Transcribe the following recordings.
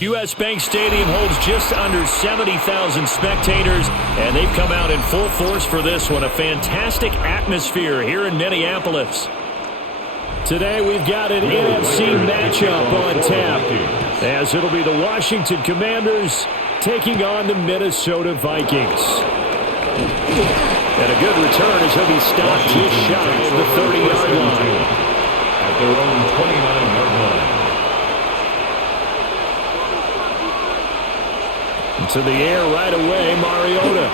U.S. Bank Stadium holds just under 70,000 spectators, and they've come out in full force for this one. A fantastic atmosphere here in Minneapolis. Today we've got an NFC matchup on tap, as it'll be the Washington Commanders taking on the Minnesota Vikings. And a good return as he'll be stopped just shy of the 30-yard line. At their own 29-yard line. To the air right away, Mariota.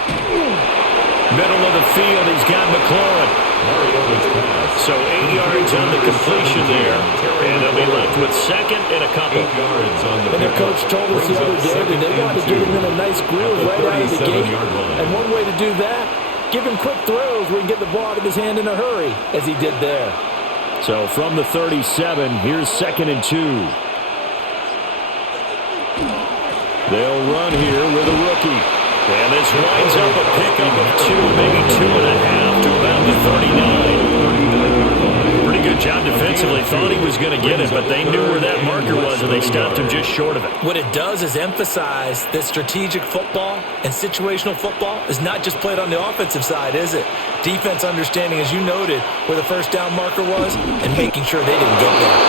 Middle of the field, he's got McLaurin. Mariota's pass. So 8 yards on the completion there. And they'll be left with second and a couple. 8 yards on the and their coach told us the other day that they wanted to get him in a nice groove right out of the gate. And one way to do that, give him quick throws where he can get the ball out of his hand in a hurry, as he did there. So from the 37, here's 2nd and 2. They'll run here with a rookie. And this winds up a pickup of 2, maybe 2.5 to about the 39. Pretty good job defensively. Thought he was going to get it, but they knew where that marker was, and they stopped him just short of it. What it does is emphasize that strategic football and situational football is not just played on the offensive side, is it? Defense understanding, as you noted, where the first down marker was and making sure they didn't get there.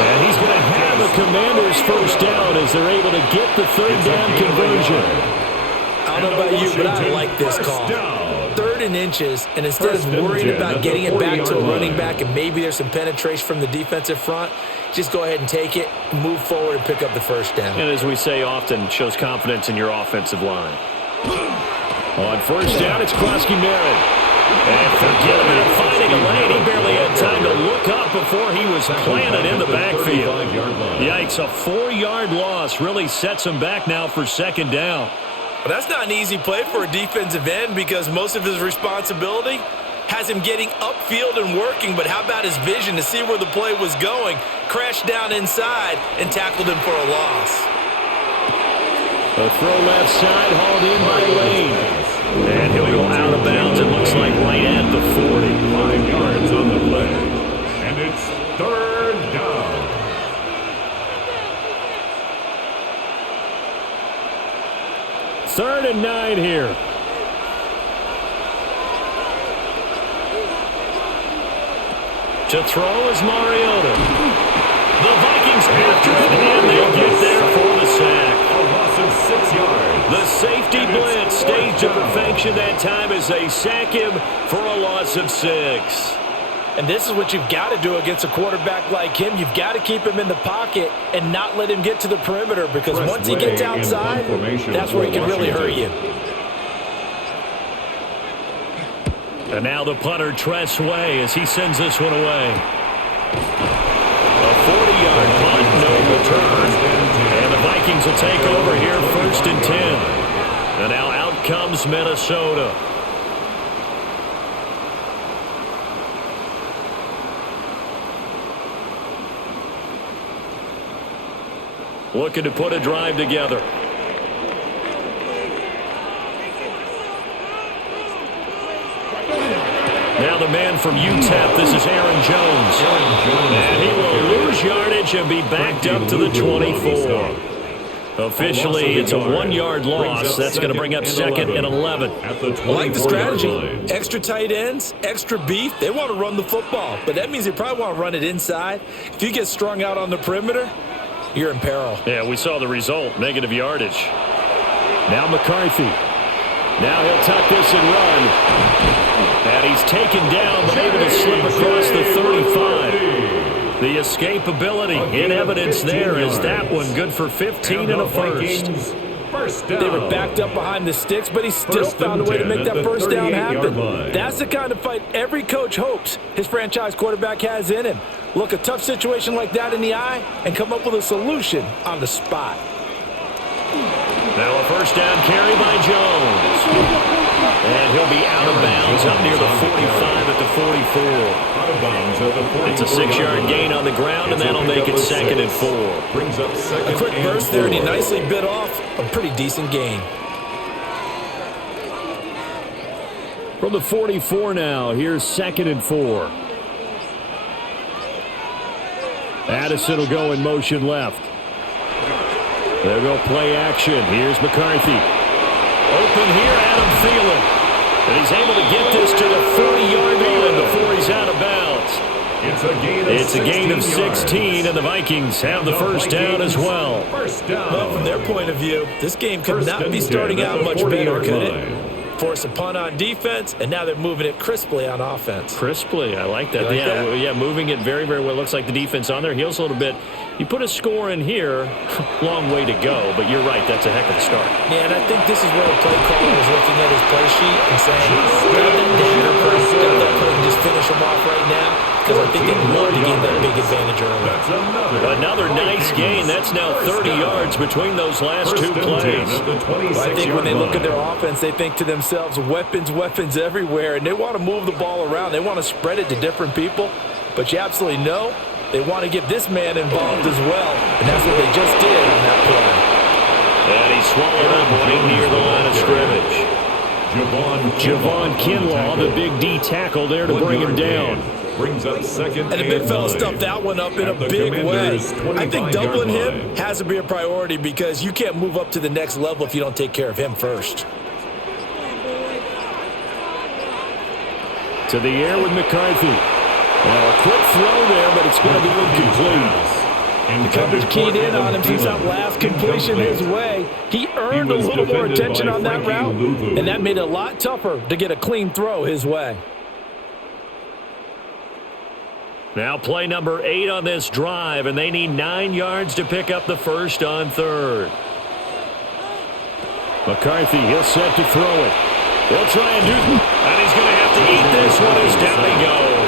And he's going to have a Commander's first down as they're able to get the third down conversion. I don't know about you, but I like this call. 3rd and inches, and instead of worrying about getting it back to a running back and maybe there's some penetration from the defensive front, just go ahead and take it, move forward, and pick up the first down. And as we say often, shows confidence in your offensive line. On first down, it's Krosky-Merritt. And forget about finding a lane. He barely had time to look up before he was planted in the backfield. Yikes, a 4-yard loss really sets him back now for 2nd down. Well, that's not an easy play for a defensive end because most of his responsibility has him getting upfield and working, but how about his vision to see where the play was going, crashed down inside, and tackled him for a loss. A throw left side, hauled in by Lane. And he'll go out of bounds, it looks like, right at the 40. 5 yards on the play. And it's 3rd down. Third and 9 here. To throw is Mariota. The Vikings after it, and they'll get there for the sack. A loss of 6 yards. The safety blitz staged to perfection that time as they sack him for a loss of 6. And this is what you've got to do against a quarterback like him. You've got to keep him in the pocket and not let him get to the perimeter because once he gets outside, that's where he can really hurt you. And now the punter, Tress Way, as he sends this one away. A 40-yard punt, no return. And the Vikings will take over here 1st and 10. And now out comes Minnesota. Looking to put a drive together. Now the man from UTEP, this is Aaron Jones. And he will lose yardage and be backed up to the 24. Officially, it's a 1-yard loss. That's going to bring up 2nd and 11. I like the strategy. Extra tight ends, extra beef. They want to run the football, but that means they probably want to run it inside. If you get strung out on the perimeter, you're in peril. Yeah, we saw the result, negative yardage. Now McCarthy. Now he'll tuck this and run. And he's taken down, but able to slip across the 35. The escapability in evidence there is that one good for 15 and a first. They were backed up behind the sticks, but he still found a way to make that first down happen. That's the kind of fight every coach hopes his franchise quarterback has in him. Look a tough situation like that in the eye and come up with a solution on the spot. Now a first down carry by Jones. And he'll be out of bounds up near the 45 at the 44. It's a 6-yard gain on the ground, and that'll make it 2nd and 4. A quick burst there, and he nicely bit off a pretty decent gain. From the 44 now, here's 2nd and 4. Addison will go in motion left. There go play action. Here's McCarthy. Open here, Adam Thielen. And he's able to get this to the 40-yard line before he's out of bounds. It's a gain of 16, and the Vikings have the first down as well. Well, from their point of view, this game could not be starting out much better, could it? Force a punt on defense, and now they're moving it crisply on offense. Crisply, I like that. Yeah, moving it very, very well. Looks like the defense on their heels a little bit. You put a score in here, long way to go, but you're right, that's a heck of a start. Yeah, and I think this is where the play caller is looking at his play sheet and saying, got that dagger play, got that play, and just finish him off right now, because I think they'd love to gain that big advantage early. Another nice gain. That's now 30 yards between those last two plays. Well, I think when they look at their offense, they think to themselves, weapons, weapons everywhere, and they want to move the ball around. They want to spread it to different people, but you absolutely know they want to get this man involved as well, and that's what they just did on that play. And he swallowed up right near the line of scrimmage. Javon Kinlaw, the big D tackle there to bring him down. Brings up second and the big fella stuffed that one up in a big way. I think doubling him has to be a priority because you can't move up to the next level if you don't take care of him first. To the air with McCarthy. Well, a quick throw there, but it's going to be incomplete. The coverage keyed in on him since that last completion his way. He earned a little more attention on that route, and that made it a lot tougher to get a clean throw his way. Now play number 8 on this drive, and they need 9 yards to pick up the first on third. McCarthy, he'll set to throw it. He'll try and do it, and he's going to have to eat this one as down he goes.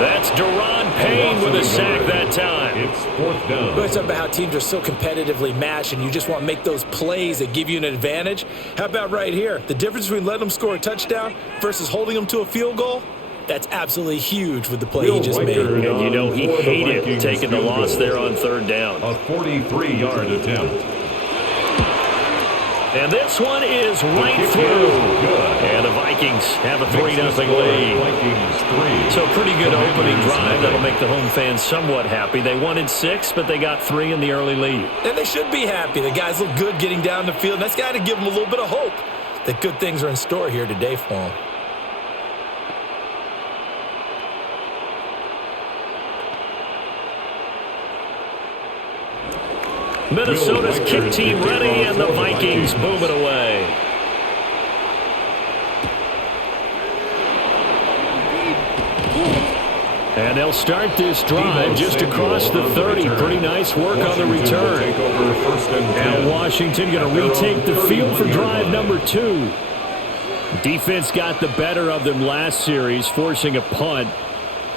That's Deron Payne with a sack that time. It's fourth down. It's about how teams are so competitively matched, and you just want to make those plays that give you an advantage. How about right here? The difference between letting them score a touchdown versus holding them to a field goal? That's absolutely huge with the play he just made. And you know he hated taking the loss there on third down. A 43-yard attempt. And this one is right through. And the Vikings have a 3-0 lead. So pretty good opening drive. That'll make the home fans somewhat happy. They wanted 6, but they got 3 in the early lead. And they should be happy. The guys look good getting down the field. And that's got to give them a little bit of hope that good things are in store here today for them. Minnesota's kick team ready, and the Vikings move it away. And they'll start this drive just across the 30. Pretty nice work on the return. Now Washington going to retake the field for drive number 2. Defense got the better of them last series, forcing a punt.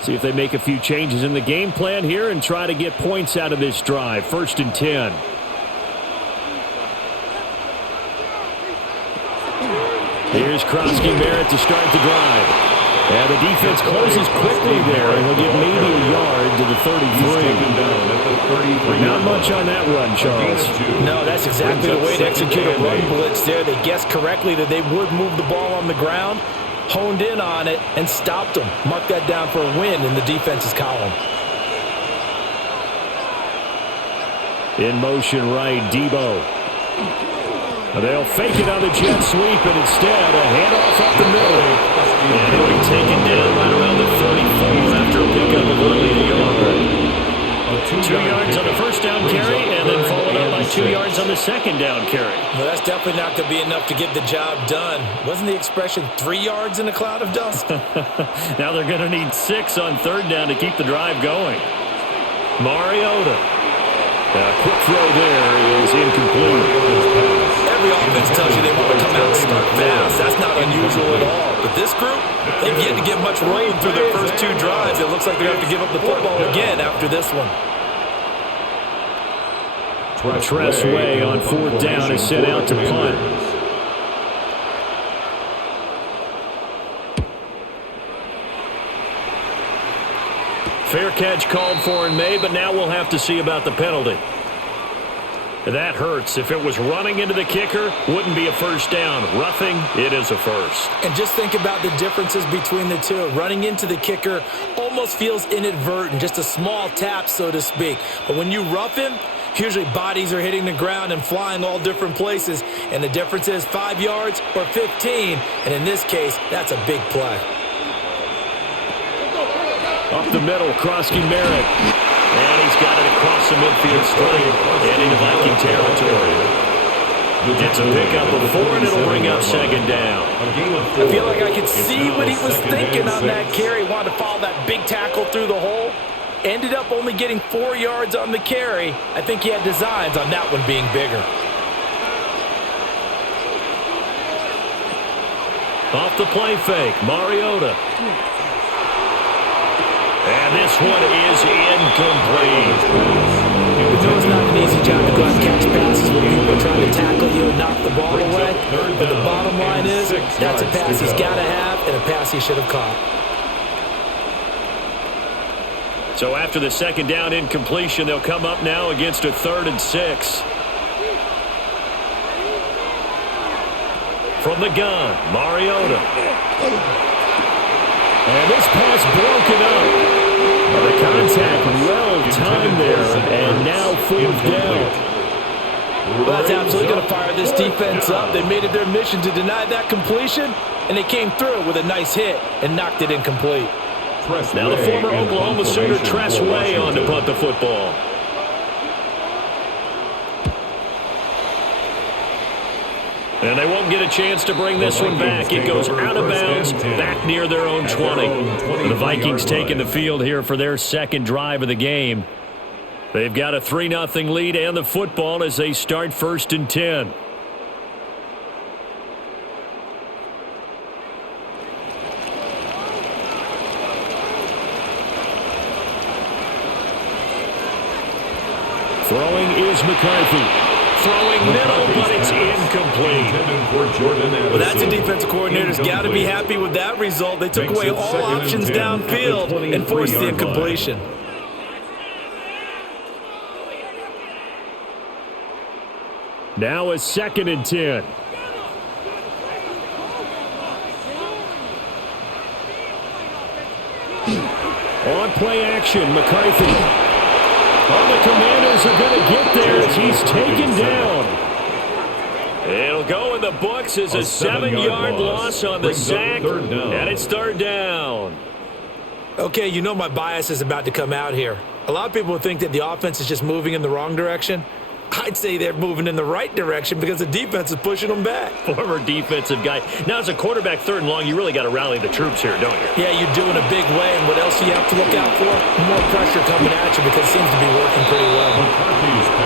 See if they make a few changes in the game plan here and try to get points out of this drive. 1st and 10. Here's Krosky-Barrett to start the drive. And the defense closes quickly there, and he'll get maybe a yard to the 33. Not much on that run, Charles. No, that's exactly the way to execute a run blitz there. They guessed correctly that they would move the ball on the ground, honed in on it, and stopped them. Mark that down for a win in the defense's column. In motion right, Debo. They'll fake it on the jet sweep, and instead a handoff up the middle. And he'll be taken down right around the 34 after a pickup of only a yard. 2 yards on the first down carry, and then followed up by 2 yards on the second down carry. Well, that's definitely not going to be enough to get the job done. Wasn't the expression 3 yards in a cloud of dust? Now they're going to need 6 on third down to keep the drive going. Mariota. A quick throw there is incomplete. Every offense tells you they want to come out and start fast. That's not unusual at all. But this group, they've yet to get much rolling through their first 2 drives. It looks like they're going to have to give up the football again after this one. Tress Way on 4th down is sent out to punt. Fair catch called for and made, but now we'll have to see about the penalty. That hurts. If it was running into the kicker, wouldn't be a first down. Roughing, it is a first. And just think about the differences between the two. Running into the kicker almost feels inadvertent, just a small tap, so to speak. But when you rough him, Usually bodies are hitting the ground and flying all different places, and the difference is 5 yards or 15, and in this case, that's a big play. Up the middle, Krosky Merritt. And he's got it across the midfield straight and into Viking territory. It's a pickup of 4, and it'll bring up second down. I feel like I could see what he was thinking on that carry. He wanted to follow that big tackle through the hole. Ended up only getting 4 yards on the carry. I think he had designs on that one being bigger. Off the play fake, Mariota. And this one is incomplete. You know it's not an easy job to go out and catch passes when people are trying to tackle you and knock the ball away. But the bottom line is, that's a pass he's got to have and a pass he should have caught. So after the second down incompletion, they'll come up now against a 3rd and 6. From the gun, Mariota. And this pass broken up. The contact well-timed there, and now 4th down. Well, that's absolutely going to fire this defense up. They made it their mission to deny that completion, and they came through with a nice hit and knocked it incomplete. Now the former Oklahoma Sooner Tress Way on to punt the football. And they won't get a chance to bring this one back. It goes out of bounds, back near their own 20. The Vikings taking the field here for their second drive of the game. They've got a 3-0 lead and the football as they start 1st and 10. Throwing is McCarthy. Throwing middle, but it's incomplete. Well, that's a defensive coordinator's got to be happy with that result. They took away all options downfield and forced the incompletion. Now a 2nd and 10. On play action, McCarthy. Oh, the Commanders are going to get there as he's taken down. It'll go in the books as a 7-yard loss on the sack, and it's 3rd down. Okay, you know my bias is about to come out here. A lot of people think that the offense is just moving in the wrong direction. I'd say they're moving in the right direction because the defense is pushing them back. Former defensive guy. Now, as a quarterback 3rd and long, you really got to rally the troops here, don't you? Yeah, you do in a big way. And what else do you have to look out for? More pressure coming at you because it seems to be working pretty well.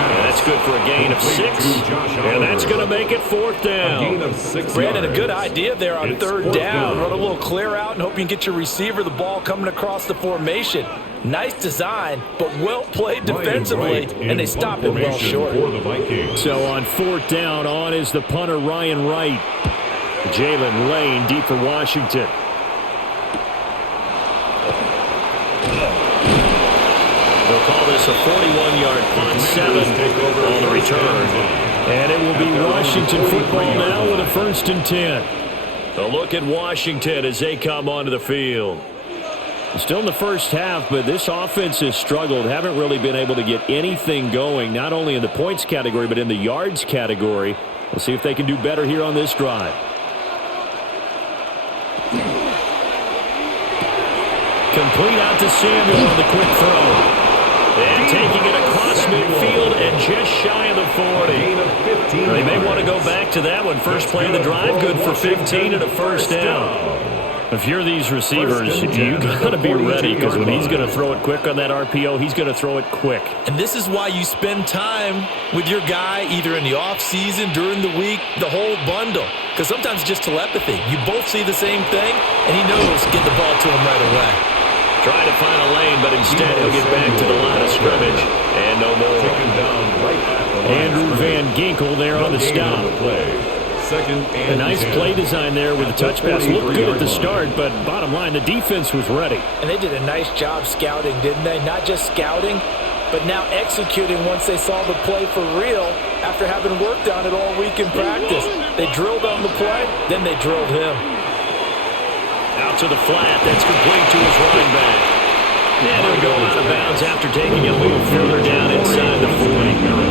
And that's good for a gain of 6. And that's going to make it 4th down. Brandon, a good idea there on 3rd down. Run a little clear out and hope you can get your receiver the ball coming across the formation. Nice design, but well played defensively, and they stop it well short. So on 4th down, on is the punter Ryan Wright. Jalen Lane deep for Washington. They'll call this a 41-yard punt, 7 on the return. And it will be Washington football now with a 1st and 10. A look at Washington as they come onto the field. Still in the first half, but this offense has struggled. Haven't really been able to get anything going, not only in the points category, but in the yards category. We'll see if they can do better here on this drive. Complete out to Samuel on the quick throw. And taking it across midfield and just shy of the 40. They may want to go back to that one. First play of the drive, good for 15 and a 1st down. If you're these receivers, you got to be ready because when he's going to throw it quick on that RPO, he's going to throw it quick. And this is why you spend time with your guy either in the offseason, during the week, the whole bundle. Because sometimes it's just telepathy. You both see the same thing, and he knows get the ball to him right away. Trying to find a lane, but instead he'll get back to the line of scrimmage. And no more. Andrew Van Ginkel there on the stop. A nice play design there with a touch pass. Looked good at the start, but bottom line, the defense was ready. And they did a nice job scouting, didn't they? Not just scouting, but now executing once they saw the play for real after having worked on it all week in practice. They drilled on the play, then they drilled him. Out to the flat. That's complete to his running back. And he'll go out of bounds after taking a little further down inside the 40.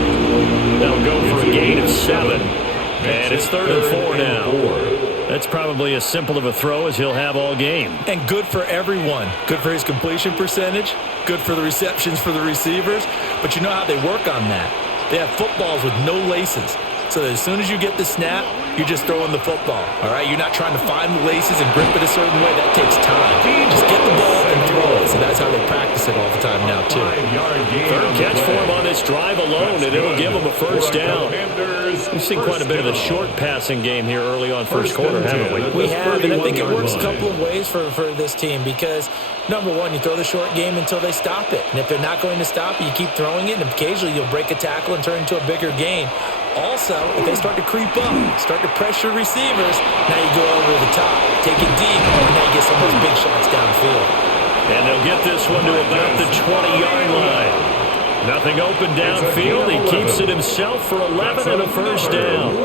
7. And it's 3rd and 4 now. That's probably as simple of a throw as he'll have all game. And good for everyone. Good for his completion percentage. Good for the receptions for the receivers. But you know how they work on that. They have footballs with no laces. So that as soon as you get the snap, you're just throwing the football. All right? You're not trying to find the laces and grip it a certain way. That takes time. Just get the ball and throw it. So that's how they practice it all the time now, too. 3rd catch for him on this drive alone, and it'll give him a first down. We've seen quite a bit of the short passing game here early on first quarter, haven't we? We have, and I think it works a couple of ways for this team because, number one, you throw the short game until they stop it. And if they're not going to stop it, you keep throwing it, and occasionally you'll break a tackle and turn it into a bigger gain. Also, if they start to creep up, start to pressure receivers, now you go over the top, take it deep, and now you get some of those big shots downfield. And they'll get this one to about the 20-yard line. Nothing open downfield. He keeps it himself for 11 and a first down.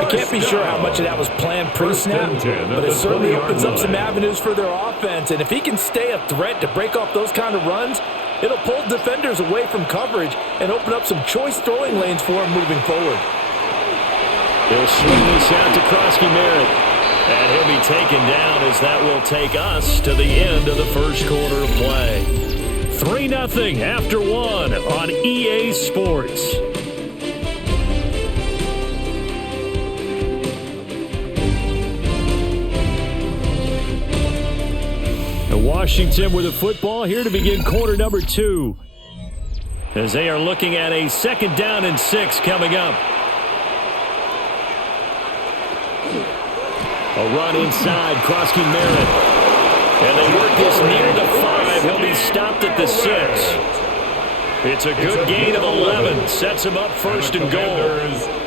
I can't be sure how much of that was planned pre-snap, but it certainly opens up some avenues for their offense. And if he can stay a threat to break off those kind of runs, it'll pull defenders away from coverage and open up some choice throwing lanes for him moving forward. He'll swing this out to Krosky-Merritt. And he'll be taken down as that will take us to the end of the first quarter of play. 3-0 after 1 on EA Sports. Washington with the football here to begin quarter number 2. As they are looking at a 2nd down and 6 coming up. A run inside, Krosky-Merritt. And they work this near the 5. He'll be stopped at the 6. It's a good gain of 11. Sets him up 1st and goal.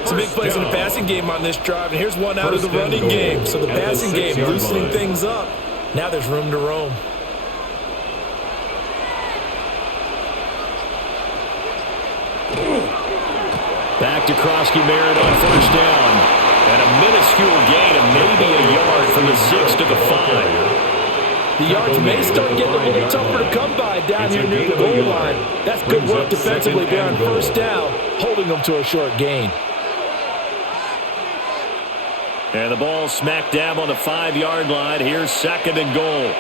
Some big plays in the passing game on this drive. And here's one out of the running game. So the passing game loosening things up. Now there's room to roam. Back to Krosky-Merritt on 1st down. And a minuscule gain of maybe a yard from the 6 to the 5. The yards may start getting a little tougher to come by down here near the goal line. That's good work defensively there on 1st down, holding them to a short gain. And the ball smack dab on the 5-yard line. Here's 2nd and goal.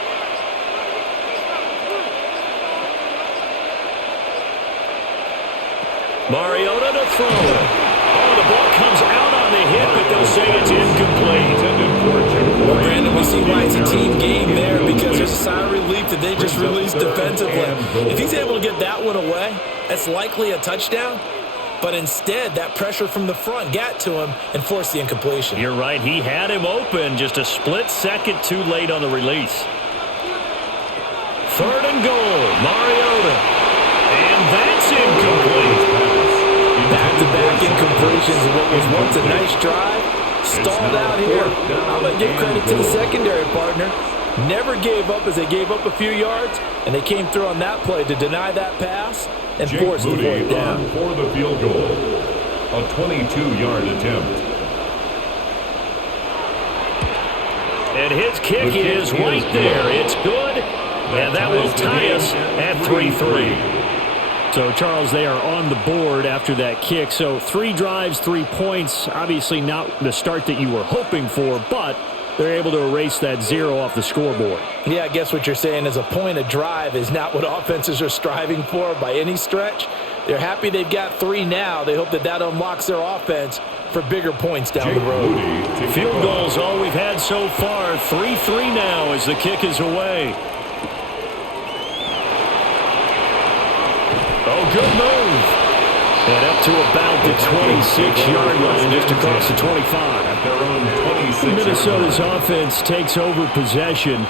Mariota to throw. Oh, the ball comes out on the hit, but they'll say it's incomplete. Well, Brandon, we see why it's a team game there because there's a sigh of relief that they just released defensively. If he's able to get that one away, that's likely a touchdown. But instead, that pressure from the front got to him and forced the incompletion. You're right. He had him open, just a split second too late on the release. 3rd and goal, Mariota. And that's incomplete. Back-to-back incompletions of what was once a nice drive. Stalled out here. I'm going to give credit to the secondary partner. Never gave up as they gave up a few yards, and they came through on that play to deny that pass and force the 4th down. For the field goal, a 22-yard attempt. And his kick is right there. It's good, and that will tie us at 3-3. So, Charles, they are on the board after that kick. So 3 drives, 3 points. Obviously not the start that you were hoping for, but they're able to erase that 0 off the scoreboard. Yeah, I guess what you're saying is a point a drive is not what offenses are striving for by any stretch. They're happy they've got 3 now. They hope that that unlocks their offense for bigger points down the road. Field goals all we've had so far. 3-3 now as the kick is away. Oh, good move. And up to about the 26-yard line, just across the 25. Minnesota's offense takes over possession.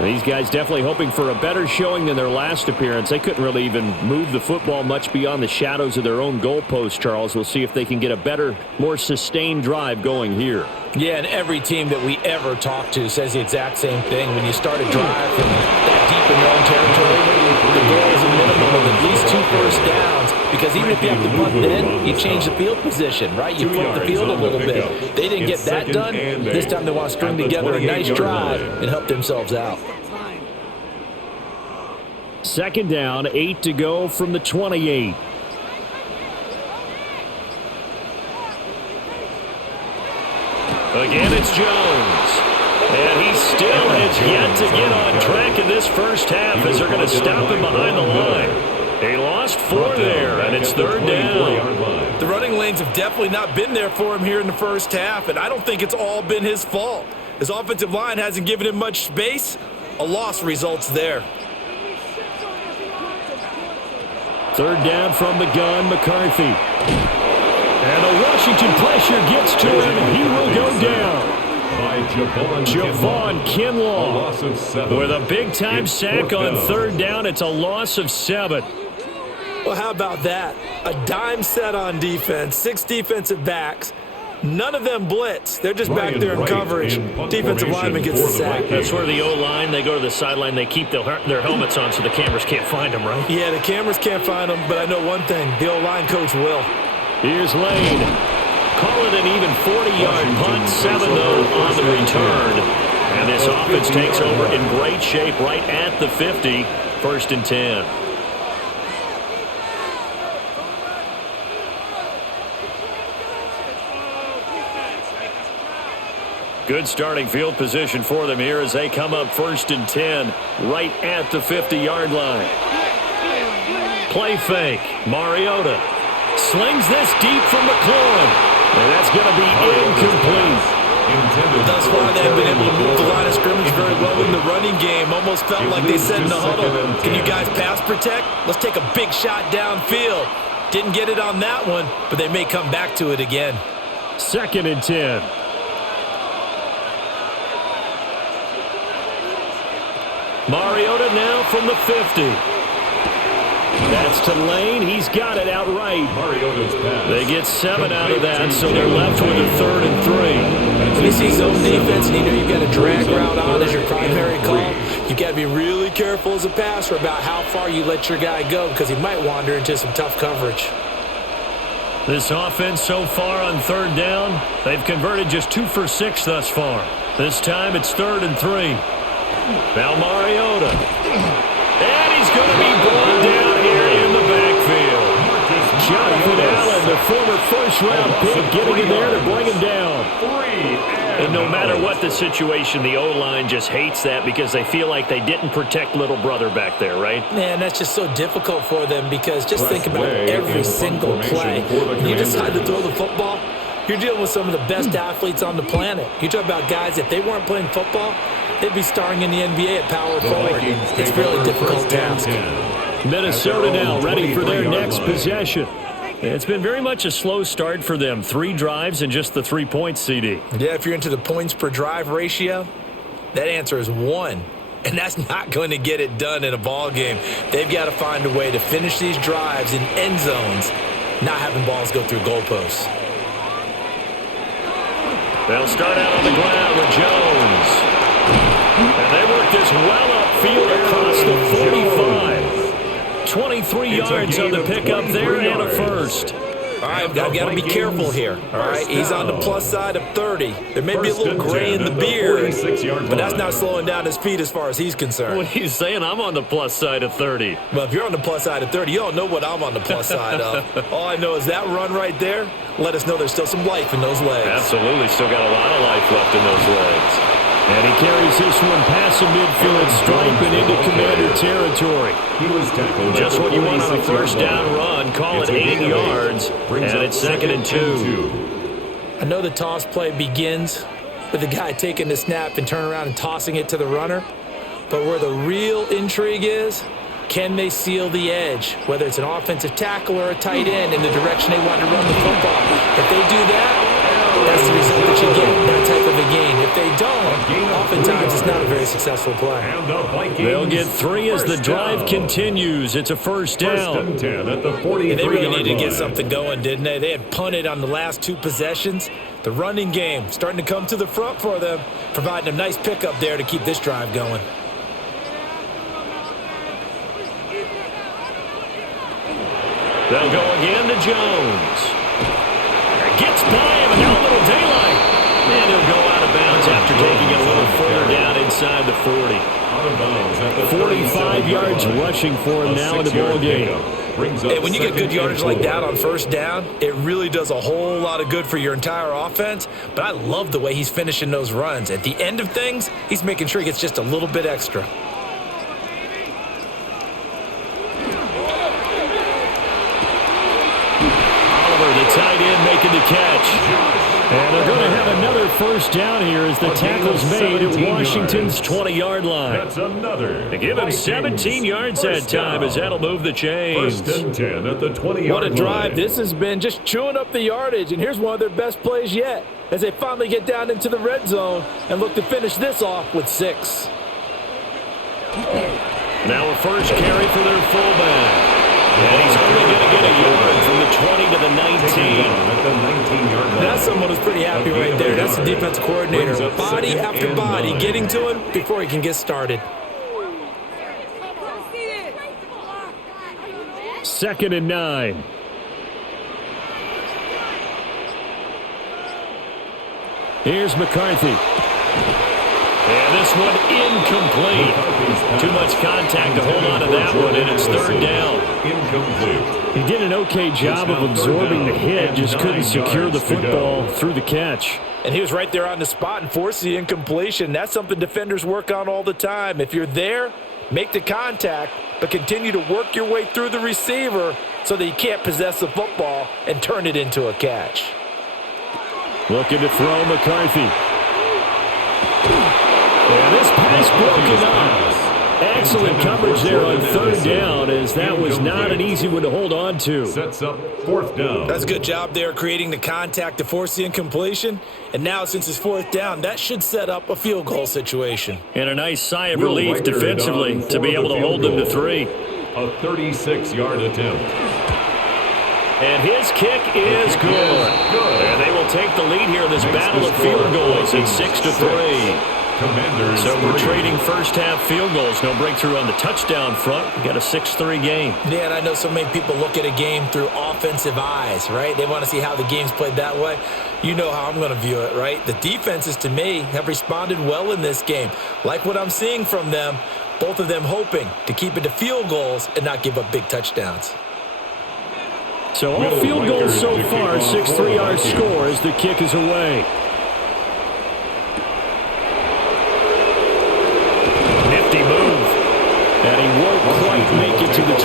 These guys definitely hoping for a better showing than their last appearance. They couldn't really even move the football much beyond the shadows of their own goalpost, Charles. We'll see if they can get a better, more sustained drive going here. Yeah, and every team that we ever talk to says the exact same thing. When you start a drive from that deep in your own territory, the goal is a minimum of at least 2 first downs, because even if you have to punt then, you change the field position, right? You flip the field a little bit. They didn't get that done. This time they want to string together a nice drive and help themselves out. 2nd down, 8 to go from the 28. Again, it's Jones. And he still has yet to get on track in this first half as they're going to stop him behind the line. He lost 4 there, and it's 3rd down. The running lanes have definitely not been there for him here in the first half, and I don't think it's all been his fault. His offensive line hasn't given him much space. A loss results there. 3rd down from the gun, McCarthy. And the Washington pressure gets to him, and he will go down. Javon Kinlaw with a big-time sack on 3rd down. It's a loss of 7. Well, how about that? A dime set on defense, 6 defensive backs. None of them blitz. They're just back there in coverage. Defensive lineman gets the sack. That's where the O-line, they go to the sideline, they keep their helmets on so the cameras can't find them, right? Yeah, the cameras can't find them, but I know one thing. The O-line coach will. Here's Lane. Call it an even 40-yard punt, 7 though on the return. And this offense takes over in great shape right at the 50, 1st and 10. Good starting field position for them here as they come up 1st and 10 right at the 50-yard line. Play fake. Mariota slings this deep from McLaurin. And that's going to be incomplete. Thus far, they've been able to move the line of scrimmage very well in the running game. Almost felt like they said in the huddle, can you guys pass protect? Let's take a big shot downfield. Didn't get it on that one, but they may come back to it again. 2nd and 10. Mariota now from the 50. That's to Lane. He's got it outright. They get 7 out of that, so they're left with a 3rd and 3. When you see zone defense and you know you've got a drag route on as your primary call, you got to be really careful as a passer about how far you let your guy go because he might wander into some tough coverage. This offense so far on 3rd down, they've converted just 2 for 6 thus far. This time it's 3rd and 3. Now Mariota. And he's going to be brought down here in the backfield. Jonathan Allen, the former first-round pick, getting in there to bring him down. And no matter what the situation, the O-line just hates that because they feel like they didn't protect little brother back there, right? Man, that's just so difficult for them because just think about every single play. When you decide to throw the football, you're dealing with some of the best athletes on the planet. You talk about guys, if they weren't playing football, they'd be starring in the NBA at power forward. It's a really difficult task. Minnesota now ready for their next possession. It's been very much a slow start for them. 3 drives and just the 3 points, CD. Yeah, if you're into the points per drive ratio, that answer is 1. And that's not going to get it done in a ball game. They've got to find a way to finish these drives in end zones, not having balls go through goalposts. They'll start out on the ground with Jones. And they work this well upfield across the 45. 23 yards on the pickup there and a first. All right, I've got to be careful here. All right, he's on the plus side of 30. There may be a little gray in the beard, but that's not slowing down his feet as far as he's concerned. What he's saying, I'm on the plus side of 30. Well, if you're on the plus side of 30, you don't know what I'm on the plus side of. All I know is that run right there let us know there's still some life in those legs. Absolutely, still got a lot of life left in those legs. And he carries this one past the midfield stripe and into Commander territory. Just what you want on a first down run. Call it 8 yards, and it's 2nd and 2. I know the toss play begins with the guy taking the snap and turning around and tossing it to the runner. But where the real intrigue is, can they seal the edge, whether it's an offensive tackle or a tight end in the direction they want to run the football? If they do that, that's the result that you get, that type of a game. If they don't, oftentimes it's not a very successful play. They'll get 3 as the drive continues. It's a first down. And they really needed to get something going, didn't they? They had punted on the last 2 possessions. The running game starting to come to the front for them, providing a nice pickup there to keep this drive going. They'll go again to Jones. Gets by him, and now a little daylight. And he'll go out of bounds after taking it a little further down inside the 40. 45 yards rushing for him now in the ball game. brings up Hey, when you get good second yardage and like that 4. on first down, it really does a whole lot of good for your entire offense. But I love the way he's finishing those runs. At the end of things, he's making sure he gets just a little bit extra. Oliver, the tight end, making the catch. And they're going to have another first down here as the tackle's made at Washington's 20-yard line. That's another. They give him 17 yards that time as that'll move the chains. First and 10 at the 20-yard line. What a drive this has been, just chewing up the yardage. And here's one of their best plays yet as they finally get down into the red zone and look to finish this off with 6. Now a first carry for their fullback. And he's only going to get a yard from the 20 to the 19. At the 19-yard line. That's someone who's pretty happy right there. That's the defense coordinator. Body after body getting to him before he can get started. 2nd and 9. Here's McCarthy. And this one incomplete. Too much contact to hold on to that one, and it's 3rd down. Incomplete. He did an okay job of absorbing the hit, just couldn't secure the football through the catch. And he was right there on the spot and forced the incompletion. That's something defenders work on all the time. If you're there, make the contact, but continue to work your way through the receiver so that you can't possess the football and turn it into a catch. Looking to throw McCarthy. And this pass broken up. Excellent coverage there on 3rd down, as that was not an easy one to hold on to. Sets up 4th down. That's a good job there creating the contact to force the incompletion. And now since it's 4th down, that should set up a field goal situation. And a nice sigh of relief defensively to be able to hold them to 3. A 36-yard attempt. And his kick is good. And they will take the lead here in this battle of field goals at 6-3. Commanders. So we're trading first-half field goals. No breakthrough on the touchdown front. We got a 6-3 game. Yeah, and I know so many people look at a game through offensive eyes, right? They want to see how the game's played that way. You know how I'm going to view it, right? The defenses, to me, have responded well in this game. Like what I'm seeing from them, both of them hoping to keep it to field goals and not give up big touchdowns. So all field goals so far, 6-3 our score as the kick is away. Nifty move. And he won't quite make it to the 25.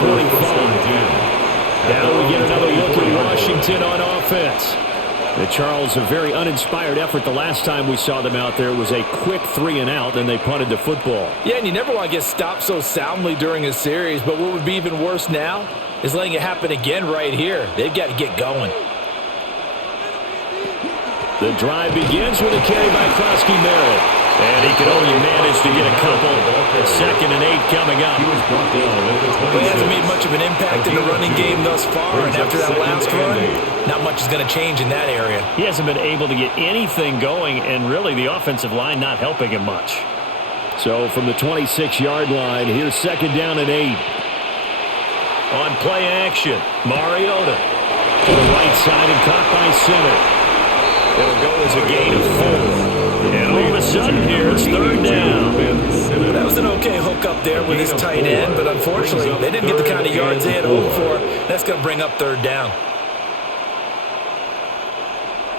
Now we get another look at Washington on offense. Charles, a very uninspired effort the last time we saw them out there. It was a quick 3-and-out, then they punted the football. Yeah, and you never want to get stopped so soundly during a series, but what would be even worse now is letting it happen again right here. They've got to get going. The drive begins with a carry by Krosky-Merritt. And he can only manage to get a couple. 2nd and 8 coming up. Well, he hasn't made much of an impact in the running game thus far, and after that last run, not much is going to change in that area. He hasn't been able to get anything going, and really the offensive line not helping him much. So from the 26-yard line, here's 2nd down and 8. On play action, Mariota to the right side and caught by center. It'll go as a gain of 4. And all of a sudden here, it's 3rd down. That was an okay hook up there with his tight end, but unfortunately, they didn't get the kind of yards they had hoped for. That's going to bring up 3rd down.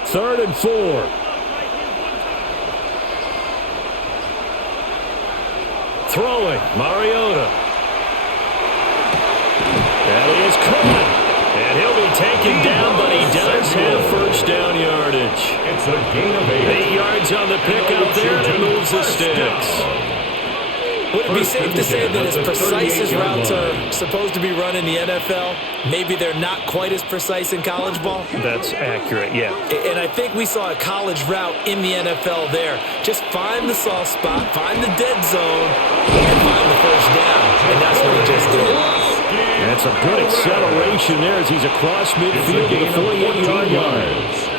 3rd and 4. Throwing, Mariota. And he is caught. And he'll be taken down, but he does have first down yardage. It's a gain of 8. 8 yards on the pickup there, and it moves the sticks. Would it be safe to say that as precise as routes are supposed to be run in the NFL, maybe they're not quite as precise in college ball? That's accurate, yeah. And I think we saw a college route in the NFL there. Just find the soft spot, find the dead zone, and find the first down. And that's what he just did. That's a good acceleration there as he's across midfield to the 48-yard line.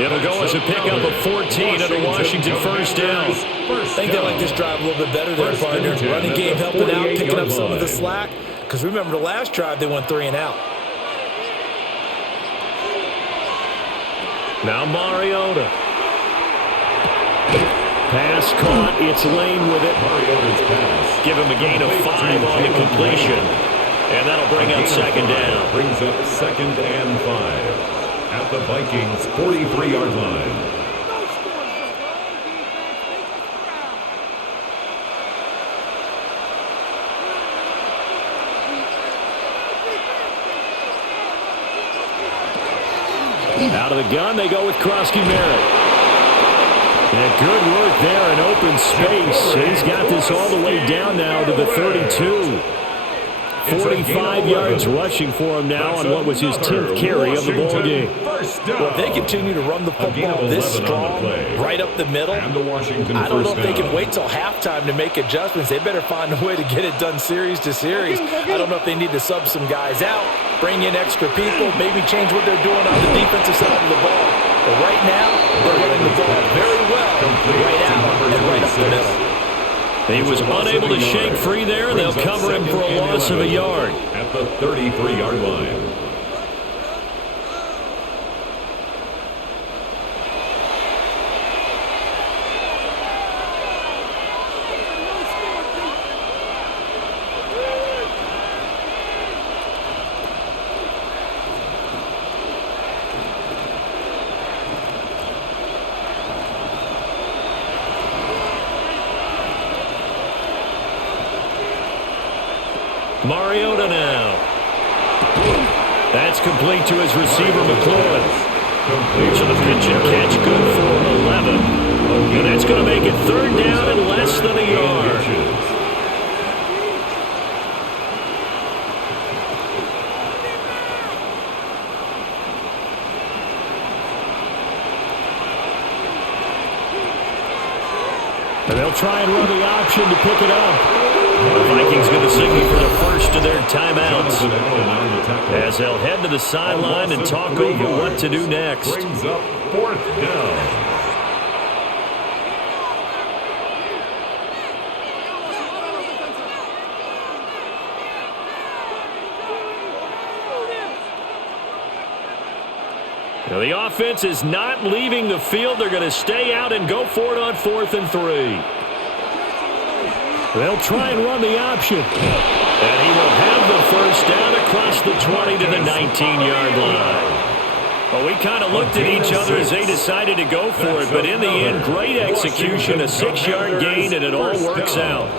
It'll go as a pickup of 14 at a Washington first down. I think they like this drive a little bit better there, partner. Running game helping out, picking up some of the slack. Because remember the last drive, they went 3-and-out. Now Mariota. Pass caught. It's Lane with it. Mariota's pass. Give him a gain of 5 on the completion. And that'll bring up second down. Brings up 2nd and 5 at the Vikings' 43-yard line. Out of the gun, they go with Krosky Merritt. And good work there in open space. He's got this all the way down now to the 32. 45 yards rushing for him now on what was his 10th carry of the ball game. Well, if they continue to run the football this strong, right up the middle, I don't know if they can wait till halftime to make adjustments. They better find a way to get it done series to series. I don't know if they need to sub some guys out, bring in extra people, maybe change what they're doing on the defensive side of the ball. But right now, they're running the ball very well, right out and right up the middle. He was unable to shake free there, and they'll cover him for a loss of a yard. At the 33-yard line. Mariota now. That's complete to his receiver, McLaurin. So the pitch and catch good for 11. And that's going to make it 3rd down and less than a yard. And they'll try and run the option to pick it up. The Vikings going to signal for the first of their timeouts as they'll head to the sideline and talk over what to do next. Brings up 4th down. Now the offense is not leaving the field. They're going to stay out and go for it on 4th and 3. They'll try and run the option. And he will have the first down across the 20 to the 19-yard line. Well, we kind of looked at each other as they decided to go for it, but in the end, great execution, a 6-yard gain, and it all works out.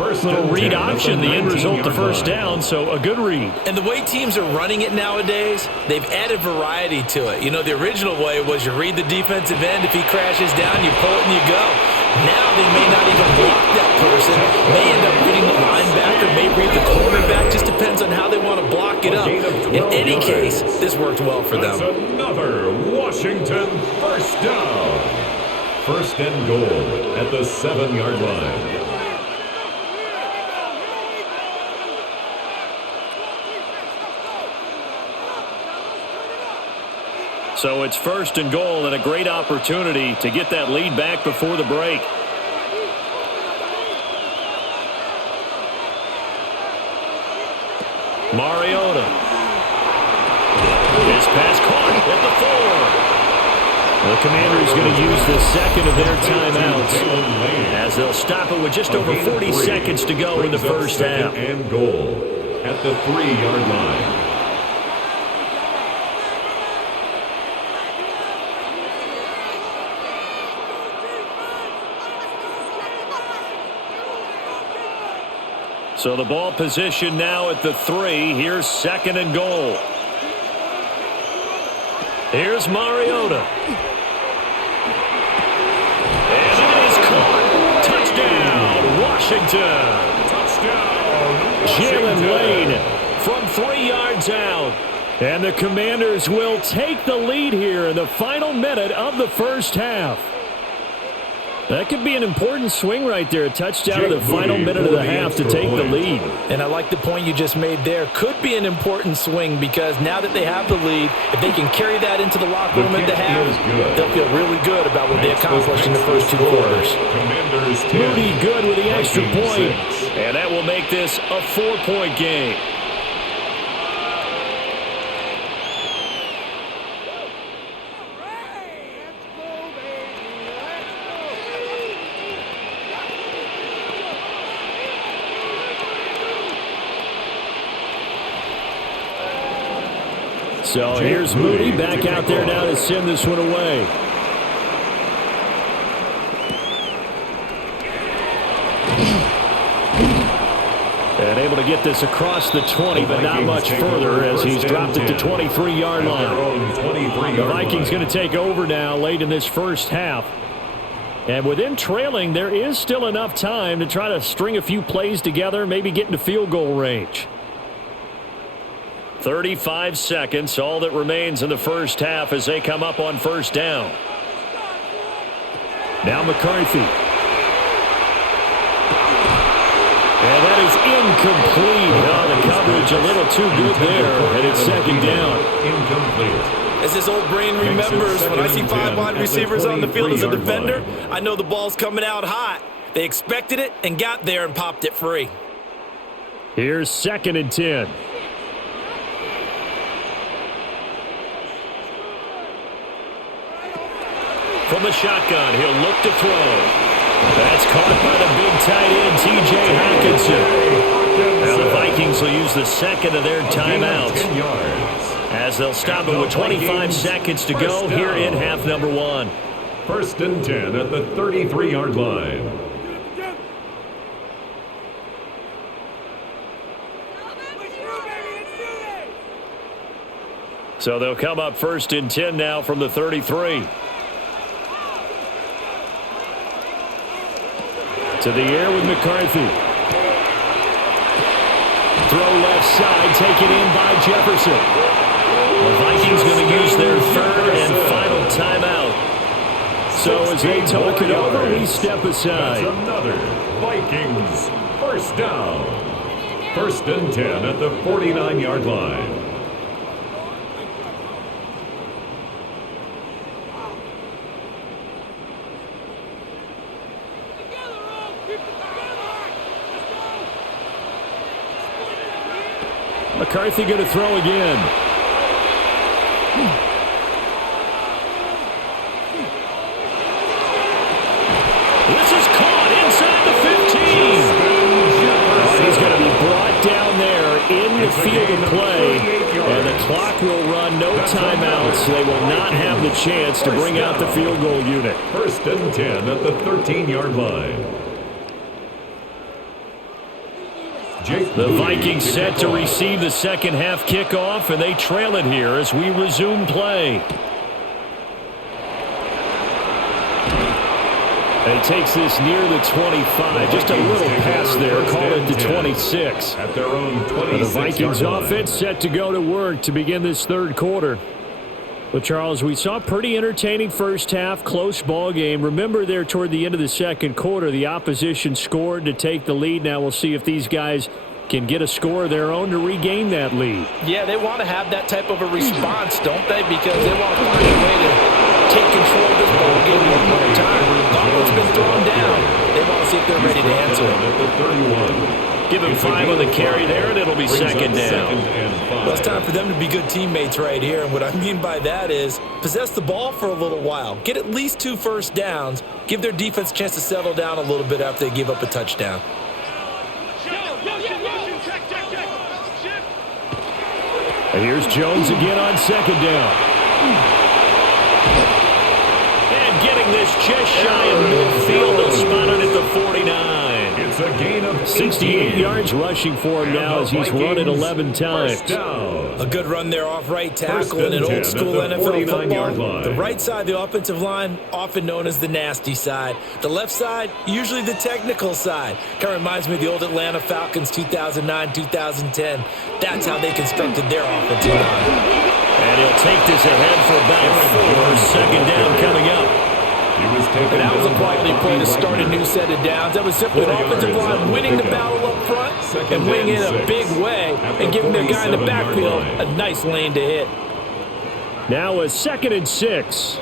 Little read option, the end result, the first down, so a good read. And the way teams are running it nowadays, they've added variety to it. You know, the original way was you read the defensive end. If he crashes down, you pull it and you go. Now they may not even block that person. May end up reading the linebacker, may read the cornerback. Just depends on how they want to block it up. In any case, this worked well for them. That's another Washington first down. 1st and goal at the 7-yard line. So it's 1st and goal and a great opportunity to get that lead back before the break. Mariota. His pass caught at the 4. The Commanders going to use the 2nd of their timeouts as they'll stop it with just over 40 seconds to go in the first half. 2nd and goal at the 3-yard line. So the ball position now at the 3. Here's 2nd and goal. Here's Mariota. And it is caught. Touchdown, Washington. Jalen Lane from 3 yards out. And the Commanders will take the lead here in the final minute of the first half. That could be an important swing right there. A touchdown in the final minute of the half to take the lead. And I like the point you just made there. Could be an important swing because now that they have the lead, if they can carry that into the locker room at the half, they'll feel really good about what they accomplished in the first 2 quarters. Moody good with the extra point. And that will make this a 4-point game. So here's Moody back out there now to send this one away. And able to get this across the 20, but not much further as he's dropped it to 23-yard line. The Vikings going to take over now late in this first half. And with them trailing, there is still enough time to try to string a few plays together, maybe get into field goal range. 35 seconds, all that remains in the first half as they come up on first down. Now McCarthy. And that is incomplete. Oh, the coverage a little too good there, and it's second down. Incomplete. As this old brain remembers, when I see 5 wide receivers on the field as a defender, I know the ball's coming out hot. They expected it and got there and popped it free. Here's 2nd and 10. From the shotgun, he'll look to throw. That's caught by the big tight end, T.J. Hawkinson. Now the Vikings will use the second of their timeouts as they'll stop it with 25 seconds to go here in half number 1. 1st and 10 at the 33-yard line. So they'll come up 1st and 10 now from the 33. To the air with McCarthy. Throw left side, taken in by Jefferson. The Vikings going to use their 3rd and final timeout. So as they talk it over, we step aside. That's another Vikings 1st down. 1st and 10 at the 49-yard line. McCarthy going to throw again. This is caught inside the 15. Oh, he's going to be brought down there in the field of play. And the clock will run, no timeouts. They will not have the chance to bring out the field goal unit. 1st and 10 at the 13-yard line. The Vikings set to receive the second half kickoff, and they trail it here as we resume play. And he takes this near the 25. Just a little pass there. Call it the 26. At their own 26. The Vikings offense set to go to work to begin this 3rd quarter. But, Charles, we saw a pretty entertaining first half, close ball game. Remember there toward the end of the 2nd quarter, the opposition scored to take the lead. Now we'll see if these guys can get a score of their own to regain that lead. Yeah, they want to have that type of a response, don't they? Because they want to find a way to take control of this ball game one more time. Gauntlet's been thrown down. They want to see if they're ready to answer it. At the 31. Give him 5 on the carry there, and it'll be second down. Well, it's time for them to be good teammates right here. And what I mean by that is possess the ball for a little while. Get at least 2 first downs. Give their defense a chance to settle down a little bit after they give up a touchdown. And here's Jones again on second down. And getting this just shy of midfield. They'll spot it at the 49. It's a gain of 68 yards rushing for him now as he's run it 11 times. A good run there off right tackle in an old school NFL football. The right side of the offensive line, often known as the nasty side. The left side, usually the technical side. Kind of reminds me of the old Atlanta Falcons 2009-2010. That's how they constructed their offensive line. And he'll take this ahead for about 4. Second down coming up. And that was a quality play to start a new set of downs. That was simply an offensive line winning the battle up front and winning in a big way and giving their guy in the backfield a nice lane to hit. Now a 2nd and 6.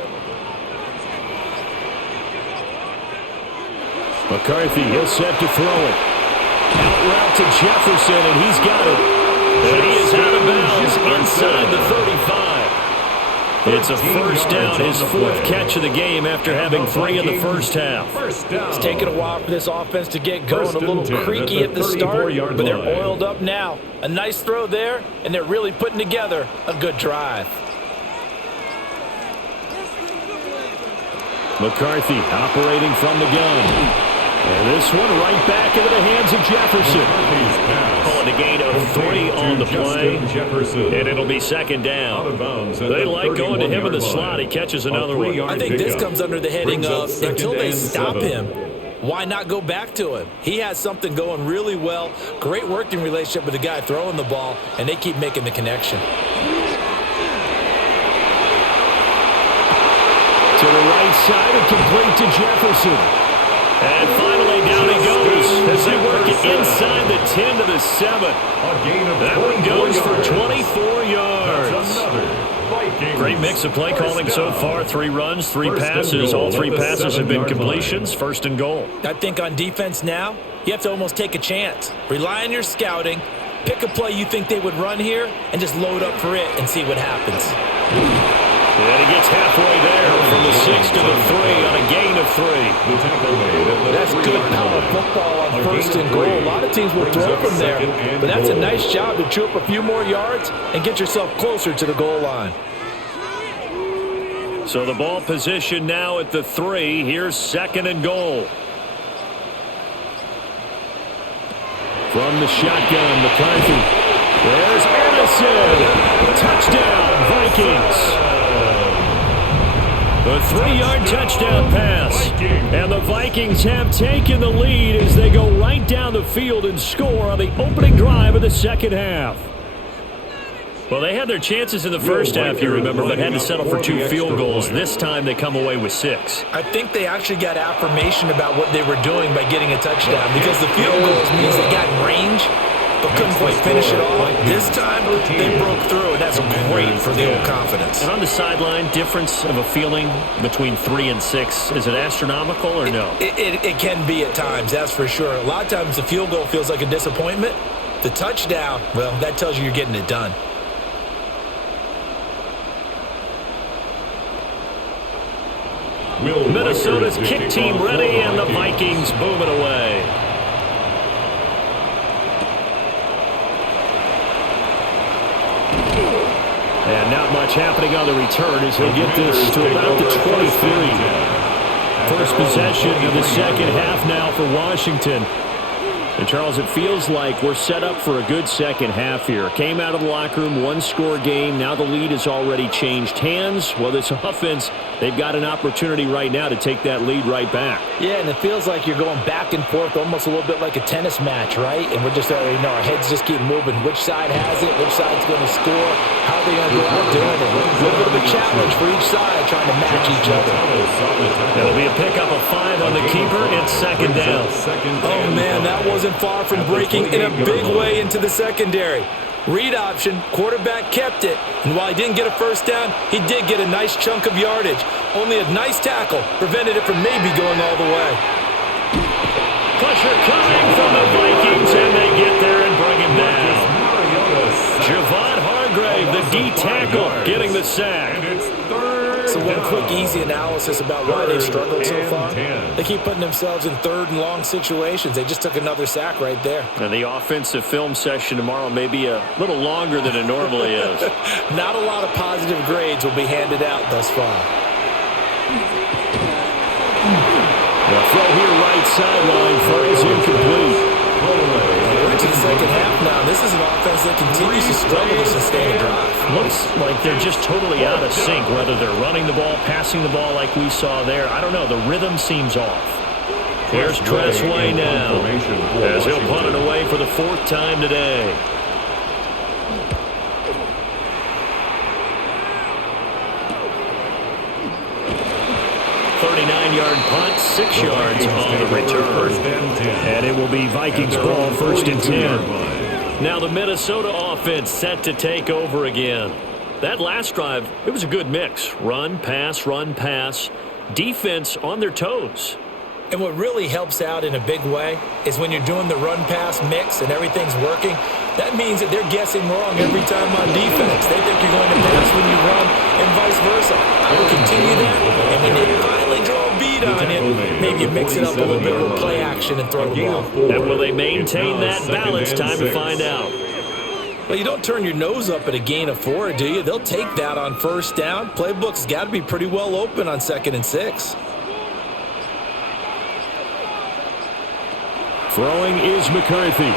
McCarthy, he'll set to throw it. Out route to Jefferson, and he's got it. And he is out of bounds inside the 35. It's a first down, his fourth catch of the game after having 3 in the first half. It's taken a while for this offense to get going, a little creaky at the start, but they're oiled up now. A nice throw there, and they're really putting together a good drive. McCarthy operating from the gun. And this one right back into the hands of Jefferson. Calling a gain of 3 on the play. And it'll be second down. They like going to him in the slot. He catches another one. I think this comes under the heading of until they stop him, why not go back to him? He has something going really well. Great working relationship with the guy throwing the ball, and they keep making the connection. To the right side and complete to Jefferson. And finally, down he goes as they work it inside the 10 to the 7. That one goes for 24 yards. Great mix of play calling so far. 3 runs, 3 passes. All 3 passes have been completions. First and goal. I think on defense now, you have to almost take a chance. Rely on your scouting. Pick a play you think they would run here and just load up for it and see what happens. And he gets halfway there from the 6 to the 3 on a gain of 3. That's good power football on first and goal. A lot of teams will throw from there, but that's a nice job to chew up a few more yards and get yourself closer to the goal line. So the ball position now at the 3. Here's second and goal. From the shotgun, McCarthy. There's Anderson. Touchdown, Vikings. A 3-yard touchdown pass. And the Vikings have taken the lead as they go right down the field and score on the opening drive of the second half. Well, they had their chances in the first half, you remember, but had to settle for 2 field goals. This time they come away with 6. I think they actually got affirmation about what they were doing by getting a touchdown, because the field goals means they got in range but couldn't quite finish it off. This time they broke through, and that's great for the old confidence. And on the sideline, difference of a feeling between 3 and 6, is it astronomical or no? It can be at times, that's for sure. A lot of times the field goal feels like a disappointment. The touchdown, well, that tells you you're getting it done. Minnesota's kick team ready, and the Vikings boom it away. And not much happening on the return as he'll get this to about the 23. First possession of the second half now for Washington. And, Charles, it feels like we're set up for a good second half here. Came out of the locker room, 1-score game. Now the lead has already changed hands. Well, this offense, they've got an opportunity right now to take that lead right back. Yeah, and it feels like you're going back and forth almost a little bit like a tennis match, right? And we're just, our heads just keep moving. Which side has it? Which side's going to score? How are they going to go out doing it? A little bit of a challenge for each side trying to match each other. That'll be a pickup of 5 on the keeper. It's second down. Oh, man, that wasn't far from breaking in a big way into the secondary. Read option, quarterback kept it, and while he didn't get a first down, he did get a nice chunk of yardage. Only a nice tackle prevented it from maybe going all the way. Pressure coming from the Vikings, and they get there and bring him down. Javon Hargrave, the D tackle, getting the sack. So one quick, easy analysis about why they've struggled so far. They keep putting themselves in third and long situations. They just took another sack right there. And the offensive film session tomorrow may be a little longer than it normally is. Not a lot of positive grades will be handed out thus far. The throw here right sideline, throws incomplete. We're into the second half now. This is an offense that continues to struggle to sustain a drive. Looks like they're just totally out of sync, whether they're running the ball, passing the ball like we saw there. I don't know. The rhythm seems off. Here's Tressway now as he'll punt it away for the 4th time today. Yard punt, 6 yards on the return. And it will be Vikings ball, 1st and 10. Now the Minnesota offense set to take over again. That last drive, it was a good mix. Run, pass, defense on their toes. And what really helps out in a big way is when you're doing the run-pass mix and everything's working, that means that they're guessing wrong every time on defense. They think you're going to pass when you run and vice versa. then you mix it up a little bit with play action and throw the ball. And will they maintain that balance? Time to find out. Well, you don't turn your nose up at a gain of 4, do you? They'll take that on first down. Playbook's got to be pretty well open on 2nd and 6. Throwing is McCarthy.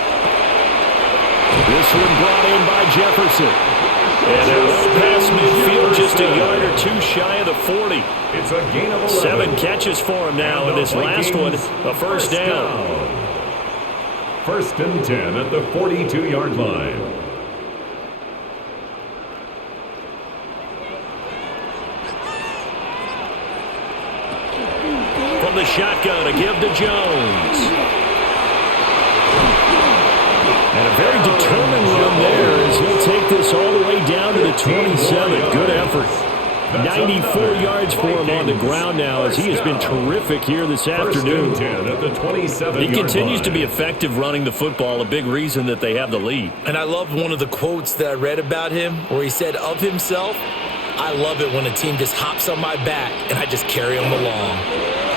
This one brought in by Jefferson. And a low pass midfield, just a yard or two shy of the 40. It's a gain of 11. 7 catches for him now, and this last one, a first down. 1st and 10 at the 42-yard line. From the shotgun, a give to Jones. And a very determined run there as he'll take this all the way down to the 27. Good effort. 94 yards for him on the ground now as he has been terrific here this afternoon. He continues to be effective running the football, a big reason that they have the lead. And I love one of the quotes that I read about him where he said of himself, "I love it when a team just hops on my back and I just carry them along."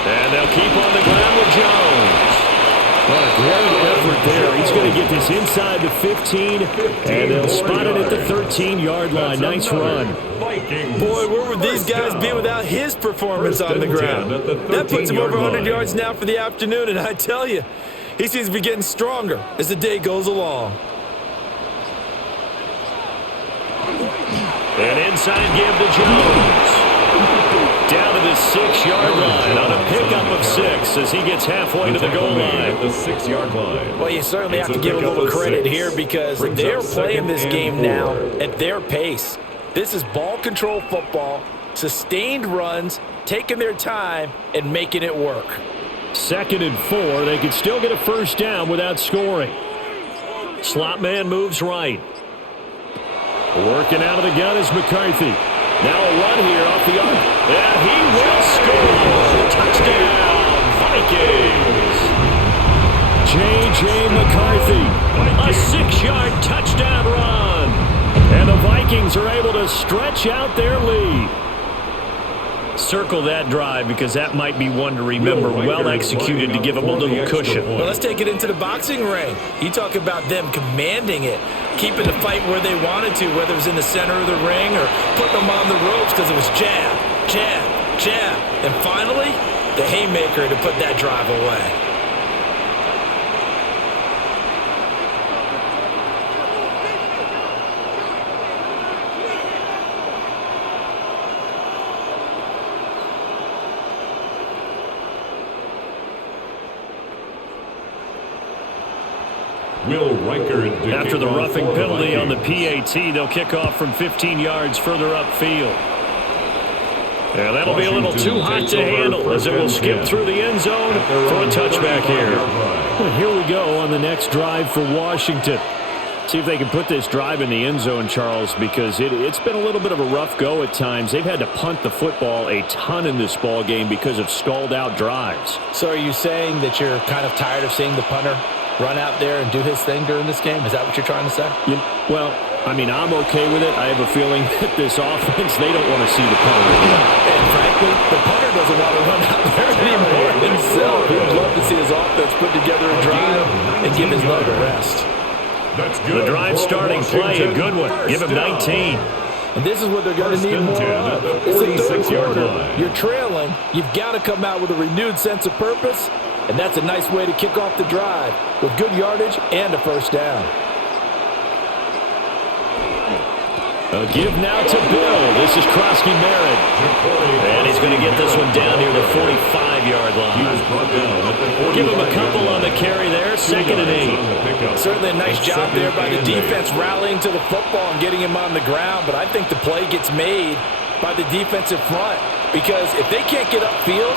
And they'll keep on the ground with Jones. What a great effort there. He's going to get this inside the 15, and they'll spot it at the 13-yard line. Nice run. Boy, where would these guys be without his performance on the ground? That puts him over 100 yards now for the afternoon, and I tell you, he seems to be getting stronger as the day goes along. An inside give to Jones. Down to the 6-yard line on a pickup of 6 as he gets halfway to the goal line. The 6-yard line. Well, you certainly have to give a little credit here because they're playing this game now at their pace. This is ball control football, sustained runs, taking their time, and making it work. 2nd and 4. They could still get a first down without scoring. Slot man moves right. Working out of the gun is McCarthy. Now a run here off the arc. And he will score. Touchdown, Vikings. J.J. McCarthy. A 6-yard touchdown run. And the Vikings are able to stretch out their lead. Circle that drive because that might be one to remember. Well executed to give them a little cushion. Well, let's take it into the boxing ring. You talk about them commanding it, keeping the fight where they wanted to, whether it was in the center of the ring or putting them on the ropes because it was jab, jab, jab. And finally, the haymaker to put that drive away. After the roughing penalty on the PAT, they'll kick off from 15 yards further upfield. And that'll be a little too hot to handle as it will skip through the end zone for a touchback here. Well, here we go on the next drive for Washington. See if they can put this drive in the end zone, Charles, because it's been a little bit of a rough go at times. They've had to punt the football a ton in this ball game because of stalled-out drives. So are you saying that you're kind of tired of seeing the punter run out there and do his thing during this game? Is that what you're trying to say? Well, I mean, I'm okay with it. I have a feeling that this offense, they don't want to see the punter. And frankly, the punter doesn't want to run out there anymore himself. He would love to see his offense put together a drive and give his leg a rest. The drive starting play, a good one. Give him 19. And this is what they're going to need more of. It's the third quarter. You're trailing. You've got to come out with a renewed sense of purpose. And that's a nice way to kick off the drive with good yardage and a first down. A give now to Bill. This is Krosky Merritt. And he's going to get this one down near the 45-yard line. Give him a couple on the carry there. 2nd and 8. Certainly a nice job there by the defense rallying to the football and getting him on the ground. But I think the play gets made by the defensive front because if they can't get upfield,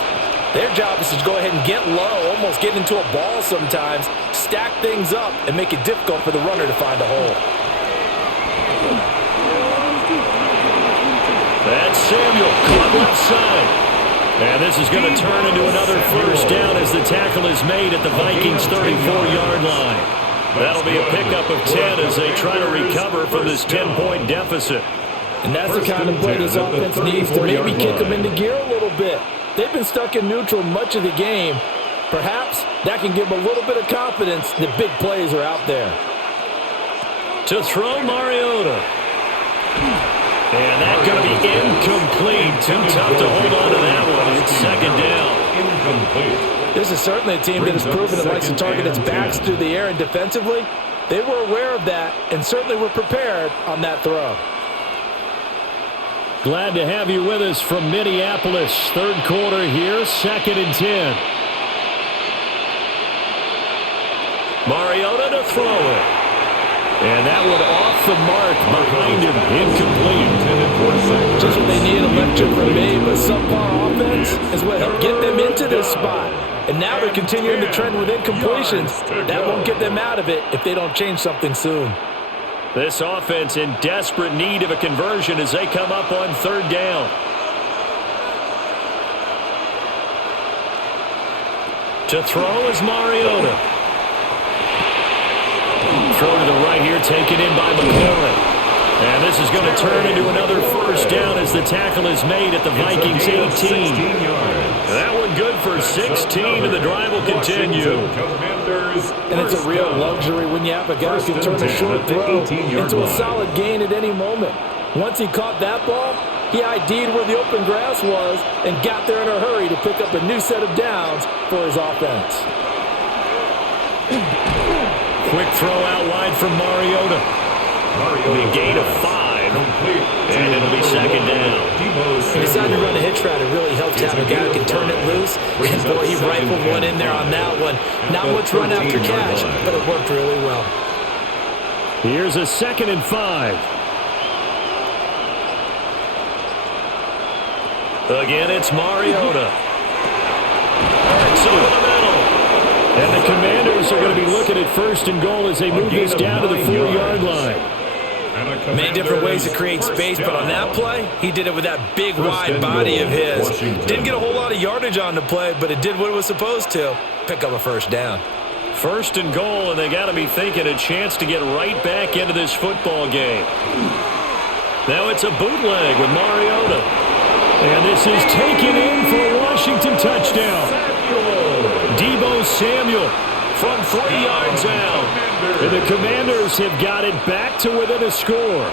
their job is to go ahead and get low, almost get into a ball sometimes, stack things up, and make it difficult for the runner to find a hole. That's Samuel, caught left side. And this is going to turn into another first down as the tackle is made at the Vikings' 34-yard line. That'll be a pickup of 10 as they try to recover from this 10-point deficit. And that's the kind of play this offense needs to maybe kick them into gear a little bit. they've been stuck in neutral much of the game. Perhaps that can give them a little bit of confidence that big plays are out there. To throw, Mariota. And that's going to be incomplete. Too tough to hold on to that one. It's second down. Incomplete. This is certainly a team that has proven it likes to target its backs through the air, and defensively, they were aware of that and certainly were prepared on that throw. Glad to have you with us from Minneapolis. Third quarter here, 2nd and 10. Mariota to throw it. And that one off the mark behind him. Incomplete. Just what they need, electric from me, but subpar offense is what helped get them into this spot. And now they're continuing to trend with incompletions. That won't get them out of it if they don't change something soon. This offense in desperate need of a conversion as they come up on 3rd down. To throw is Mariota. Throw to the right here, taken in by McLaurin. And this is going to turn into another first down as the tackle is made at the Vikings 18. That one good for 16, and the drive will continue. And it's a real luxury when you have a guy who can turn a short throw into a solid gain at any moment. Once he caught that ball, he ID'd where the open grass was and got there in a hurry to pick up a new set of downs for his offense. Quick throw out wide from Mariota. A gain of 5, and it'll be second down. He decided to run a hitch route. It really helps to have a guy who can turn it loose. And boy, he rifled one in there on that one. Not much run after catch, but it worked really well. Here's a 2nd and 5. Again, it's Mariota. It's over the middle. And the Commanders are going to be looking at 1st and goal as they move this down to the 4-yard line. Many different ways to create space, but on that play, he did it with that big, wide body of his. Didn't get a whole lot of yardage on the play, but it did what it was supposed to. Pick up a 1st down. 1st and goal, and they got to be thinking a chance to get right back into this football game. Now it's a bootleg with Mariota. And this is taken in for a Washington touchdown. Deebo Samuel from 3 yards out. And the Commanders have got it back to within a score.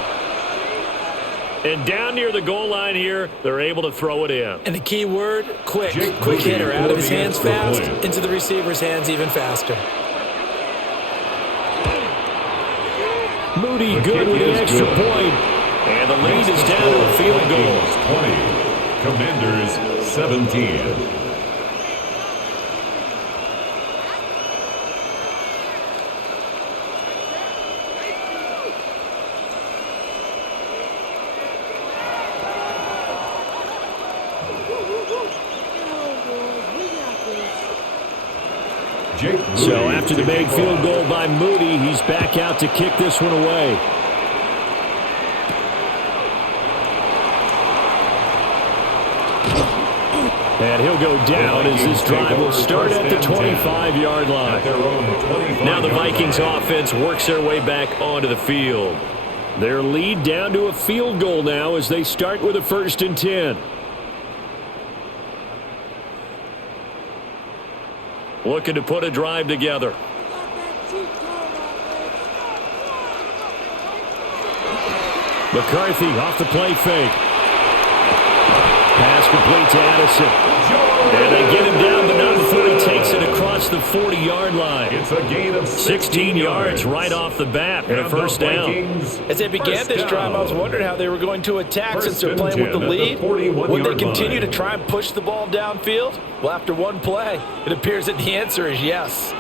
And down near the goal line here, they're able to throw it in. And the key word, quick. Quick hitter, out of his hands fast, into the receiver's hands even faster. Moody good with the extra point. And the lead is down to a field goal. 20. Commanders 17. So after the made field goal by Moody, he's back out to kick this one away. And he'll go down as this drive will start at the 25-yard line. Now the Vikings offense works their way back onto the field. Their lead down to a field goal now as they start with a 1st and 10. Looking to put a drive together. McCarthy off the play fake. Pass complete to Addison. And they get him down, but not before he takes it across the 40-yard line. It's a gain of 16 yards right off the bat and a 1st down. As they began this drive, I was wondering how they were going to attack since they're playing with the lead. Would they continue to try and push the ball downfield? Well, after one play, it appears that the answer is yes.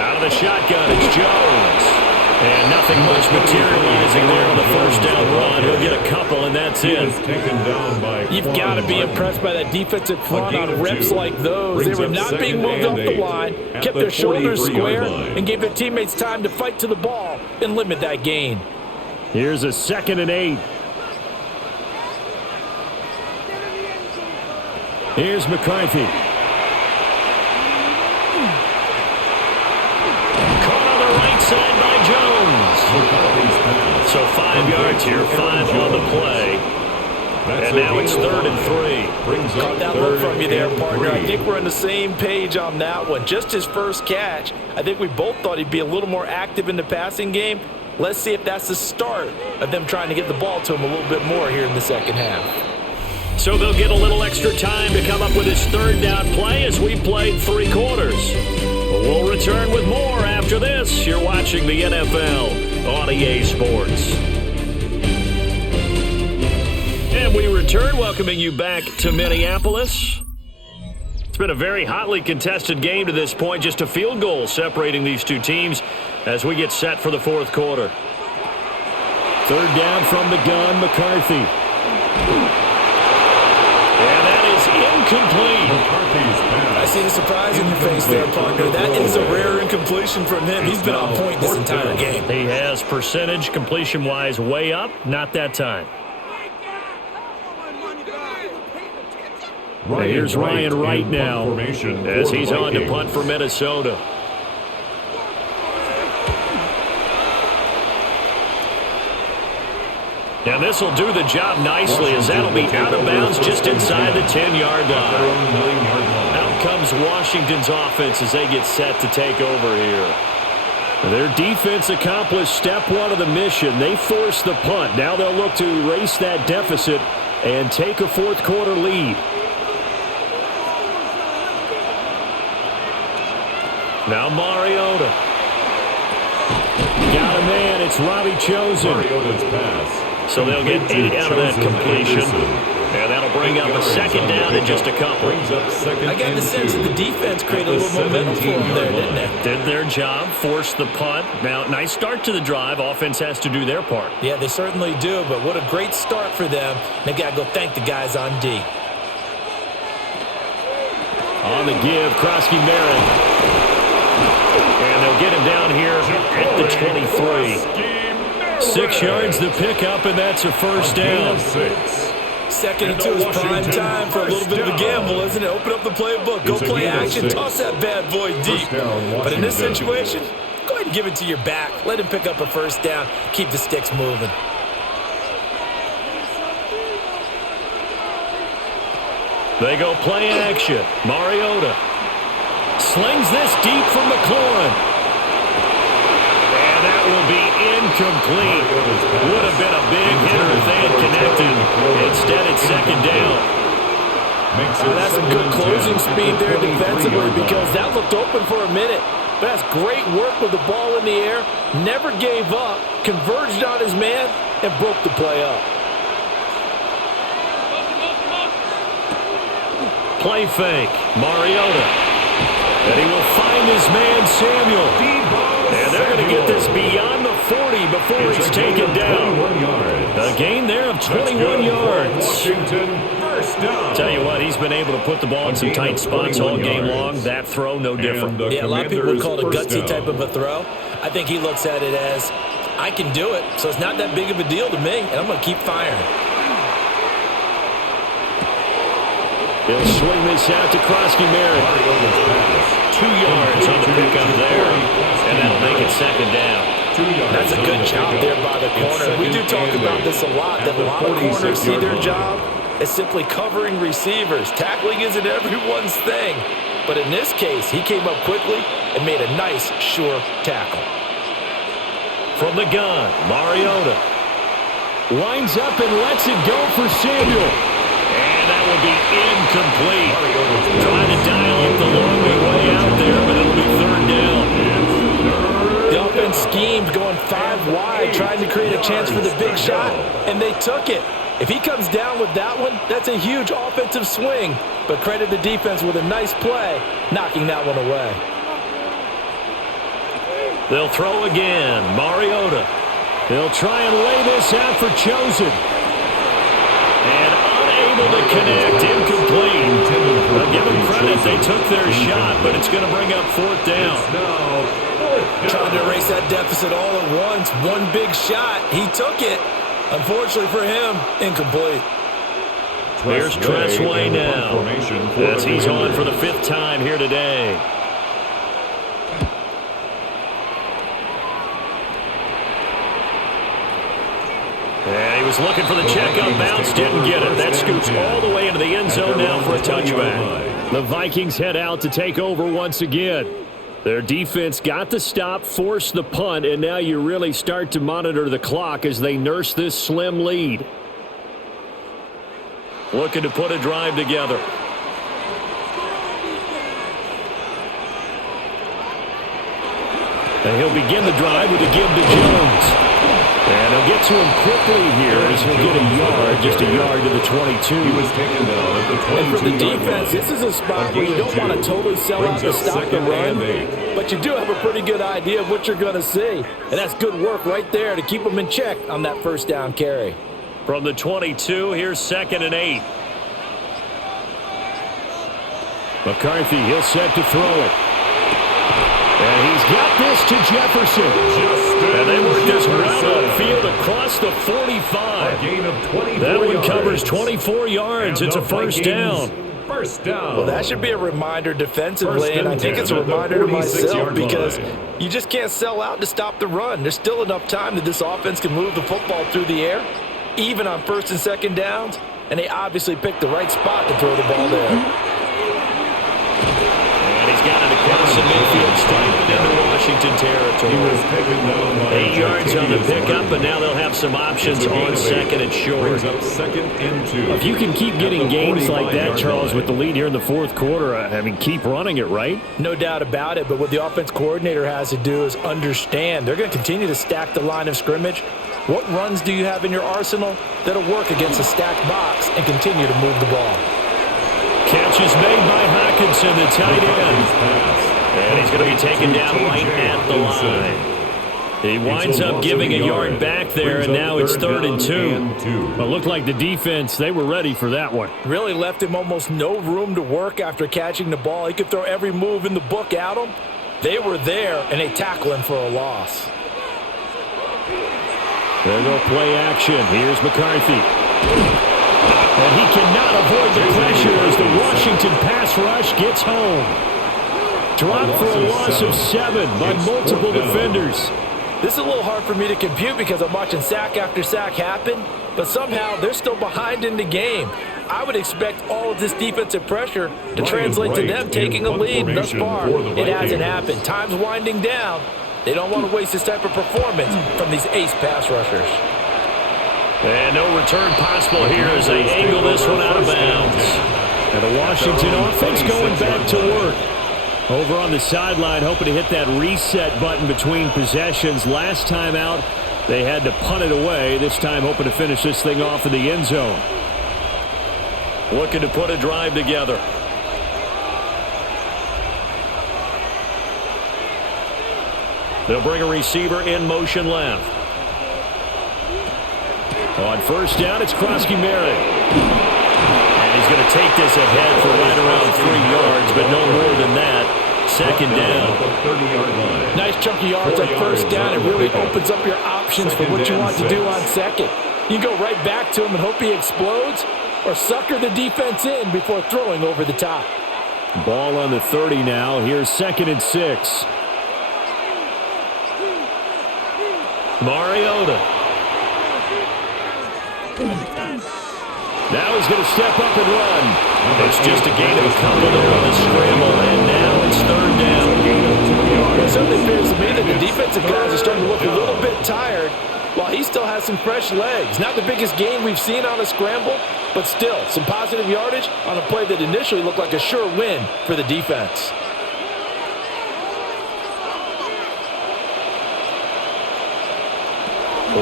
Out of the shotgun, it's Jones. And nothing much materializing there on the 1st down run. He'll get a couple, and that's it. You've got to be impressed by that defensive front on reps like those. They were not being moved off the line, kept their shoulders square, and gave their teammates time to fight to the ball and limit that gain. Here's a 2nd and 8. Here's McCarthy. Caught on the right side by Jones. So 5 yards here, 5 on the play. And now it's 3rd and 3. Caught that look from you there, partner. I think we're on the same page on that one. Just his first catch. I think we both thought he'd be a little more active in the passing game. Let's see if that's the start of them trying to get the ball to him a little bit more here in the second half. So they'll get a little extra time to come up with his 3rd down play as we played 3 quarters. We'll return with more after this. You're watching the NFL on EA Sports. And we return, welcoming you back to Minneapolis. It's been a very hotly contested game to this point. Just a field goal separating these two teams as we get set for the 4th quarter. 3rd down from the gun, McCarthy. And that is incomplete. I see the surprise in your face there, partner. That is a rare incompletion from him. He's been on point this entire game. He has percentage completion-wise way up. Not that time. Here's Ryan Wright now as he's on to punt for Minnesota. And this will do the job nicely as that'll be out of bounds just inside the 10-yard line. Out comes Washington's offense as they get set to take over here. Their defense accomplished step 1 of the mission. They forced the punt. Now they'll look to erase that deficit and take a 4th quarter lead. Now Mariota. Got a man. It's Robbie Chosen. Mariota's pass. So they'll get 8 out of that completion. And that'll bring up a 2nd down in just a couple. I got the sense that the defense created a little momentum for them there, didn't they? Did their job, forced the punt. Now, nice start to the drive. Offense has to do their part. Yeah, they certainly do, but what a great start for them. They got to go thank the guys on D. On the give, Krosky-Merritt. And they'll get him down here at the 23. 6 yards the pickup, and that's a 1st down. 2nd and 2 is prime time for a little bit of a gamble, isn't it? Open up the playbook, go play action, toss that bad boy deep. But in this situation, go ahead and give it to your back. Let him pick up a 1st down. Keep the sticks moving. They go play action. Mariota slings this deep from McLaurin. And that will be incomplete. Would have been a big hitter if they had connected. Instead, it's 2nd down. That's some good closing speed there defensively because that looked open for a minute. But that's great work with the ball in the air. Never gave up. Converged on his man and broke the play up. Play fake. Mariota. And he will find his man, Samuel. And they're going to get this beyond the 40 before he's taken down. A gain there of 21 yards. Washington, 1st down. Tell you what, he's been able to put the ball in some tight spots all game long. That throw, no different. Yeah, a lot of people would call it a gutsy type of a throw. I think he looks at it as, I can do it, so it's not that big of a deal to me, and I'm going to keep firing. He'll swing this out to Krosky-Merritt. 2 yards on the pickup there, and that'll make it 2nd down. That's a good job there by the corner. We do talk about this a lot, that a lot of corners see their job as simply covering receivers. Tackling isn't everyone's thing. But in this case, he came up quickly and made a nice, sure tackle. From the gun, Mariota. Winds up and lets it go for Samuel. And that will be incomplete. Trying to dial up the long way out there, but it'll be 3rd down. The offense schemed going 5 wide, trying to create a chance for the big shot, and they took it. If he comes down with that one, that's a huge offensive swing. But credit the defense with a nice play, knocking that one away. They'll throw again. Mariota. They'll try and lay this out for Chosen. And unable to connect. Incomplete. I'll give them credit. They took their shot, but it's going to bring up 4th down. Trying to erase that deficit all at once. One big shot. He took it. Unfortunately for him, incomplete. Here's Tressway now, as he's on for the 5th time here today. And he was looking for the check up bounce, didn't get it. That scoops all the way into the end zone now for a touchback. The Vikings head out to take over once again. Their defense got the stop, forced the punt, and now you really start to monitor the clock as they nurse this slim lead. Looking to put a drive together. And he'll begin the drive with a give to Jones. And he'll get to him quickly here as he'll get a yard, just a yard to the 22. He was taken down at the 22. And for the defense, this is a spot where you don't want to totally sell out to stop the run, but you do have a pretty good idea of what you're going to see. And that's good work right there to keep them in check on that first down carry. From the 22, here's 2nd and 8. McCarthy, he'll set to throw it. And he's got this to Jefferson. And they work this route upfield across the 45. A gain of 24 that one yards. covers 24 yards. It's a first down. First down. Well, that should be a reminder defensively, and I think it's a reminder to myself because you just can't sell out to stop the run. There's still enough time that this offense can move the football through the air, even on 1st and 2nd downs, and they obviously picked the right spot to throw the ball there. Got it across the midfield, straight into Washington territory. He was taken down by 8 yards on the pickup, but now they'll have some options on 2nd and short. Brings up 2nd and 2. If you can keep getting gains like that, Charles, with the lead here in the 4th quarter, I mean, keep running it, right? No doubt about it, but what the offense coordinator has to do is understand they're going to continue to stack the line of scrimmage. What runs do you have in your arsenal that'll work against a stacked box and continue to move the ball? Catch is made by Hockenson, the tight end. And he's going to be taken down right at the line. He winds up giving a yard back there, and now it's 3rd and 2. Well, it looked like the defense, they were ready for that one. Really left him almost no room to work after catching the ball. He could throw every move in the book at him. They were there, and they tackle him for a loss. There go play action. Here's McCarthy. And he cannot avoid the pressure as the Washington pass rush gets home. Dropped for a loss of 7 by multiple defenders. This is a little hard for me to compute because I'm watching sack after sack happen, but somehow they're still behind in the game. I would expect all of this defensive pressure to translate to them taking a lead. Thus far, it hasn't happened. Time's winding down. They don't want to waste this type of performance from these ace pass rushers. And no return possible here as they angle this one out of bounds. And the Washington offense going back to work. Over on the sideline, hoping to hit that reset button between possessions. Last time out, they had to punt it away. This time, hoping to finish this thing off in the end zone. Looking to put a drive together. They'll bring a receiver in motion left. On 1st down, it's Krosky-Merritt. And he's going to take this ahead for right around 3 yards, but no more than that. 2nd down. 30-yard line. Nice chunky yards on 1st down. It really opens up your options for what you want to do on 2nd. You can go right back to him and hope he explodes, or sucker the defense in before throwing over the top. Ball on the 30 now. Here's 2nd and 6. Mariota. Now he's going to step up and run. It's just a gain of a couple there on the scramble, and now it's 3rd down. It certainly appears to me that the defensive guys are starting to look a little bit tired while he still has some fresh legs. Not the biggest gain we've seen on a scramble, but still some positive yardage on a play that initially looked like a sure win for the defense.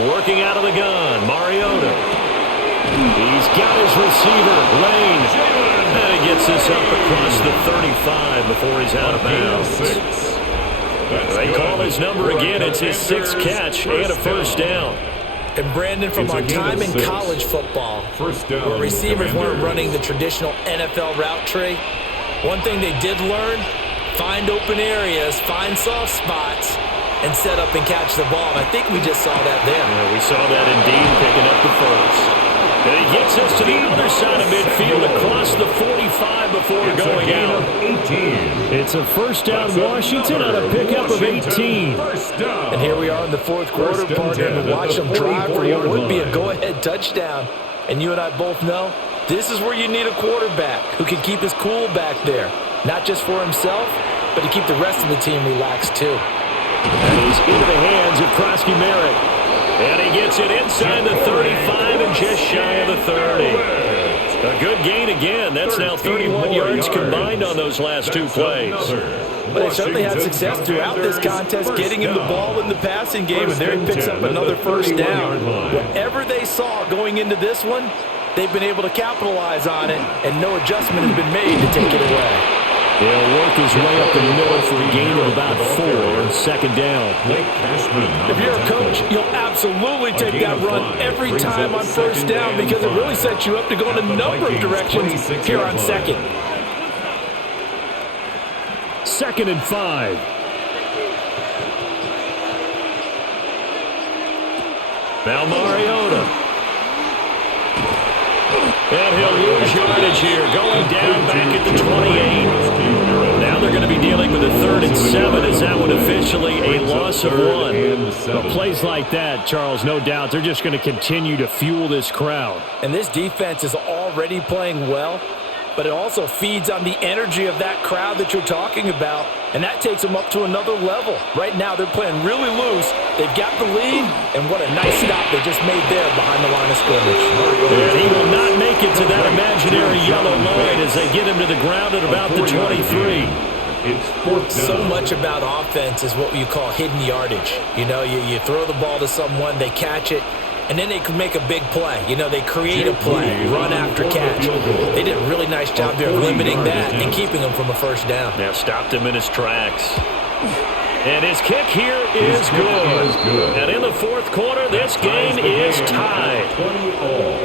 Working out of the gun, Mariota. He's got his receiver, Lane. And he gets this up across the 35 before he's out of bounds. They call his number again. It's his 6th catch and a 1st down. And Brandon, from our time in college football, where receivers weren't running the traditional NFL route tree, one thing they did learn, find open areas, find soft spots, and set up and catch the ball. And I think we just saw that there. Yeah, we saw that indeed, picking up the 1st. And he gets gets us to the other side of midfield across the 45 before going out. 18. It's a first down Washington on a pickup of 18. And here we are in the fourth quarter, partner, to watch them drive for what would be a go-ahead touchdown. And you and I both know this is where you need a quarterback who can keep his cool back there, not just for himself, but to keep the rest of the team relaxed too. And he's into the hands of Krosky Merritt. And he gets it inside the 35 and just shy of the 30. A good gain again. That's now 31 yards combined on those last two plays. But they certainly had success throughout this contest getting him the ball in the passing game, and there he picks up another first down. Whatever they saw going into this one, they've been able to capitalize on it, and no adjustment has been made to take it away. He'll work his way up the middle for a gain of about 4 on second down. If you're a coach, you'll absolutely take that run every time on first down because it really sets you up to go in a number of directions here on second. 2nd and 5. Now Mariota. And he'll lose yardage here, going down back at the 28. Now they're going to be dealing with a 3rd and 7. Is that one officially a loss of 1? But plays like that, Charles, no doubt, they're just going to continue to fuel this crowd. And this defense is already playing well, but it also feeds on the energy of that crowd that you're talking about, and that takes them up to another level. Right now, they're playing really loose. They've got the lead, and what a nice stop they just made there behind the line of scrimmage. And he will not make it to that imaginary yellow line as they get him to the ground at about the 23. So much about offense is what you call hidden yardage. You know, you throw the ball to someone, they catch it, and then they can make a big play. You know, they create a play, run after catch. They did a really nice job there of limiting that and keeping him from a first down. Now stopped him in his tracks. And his kick here is good. And in the fourth quarter, this game is tied.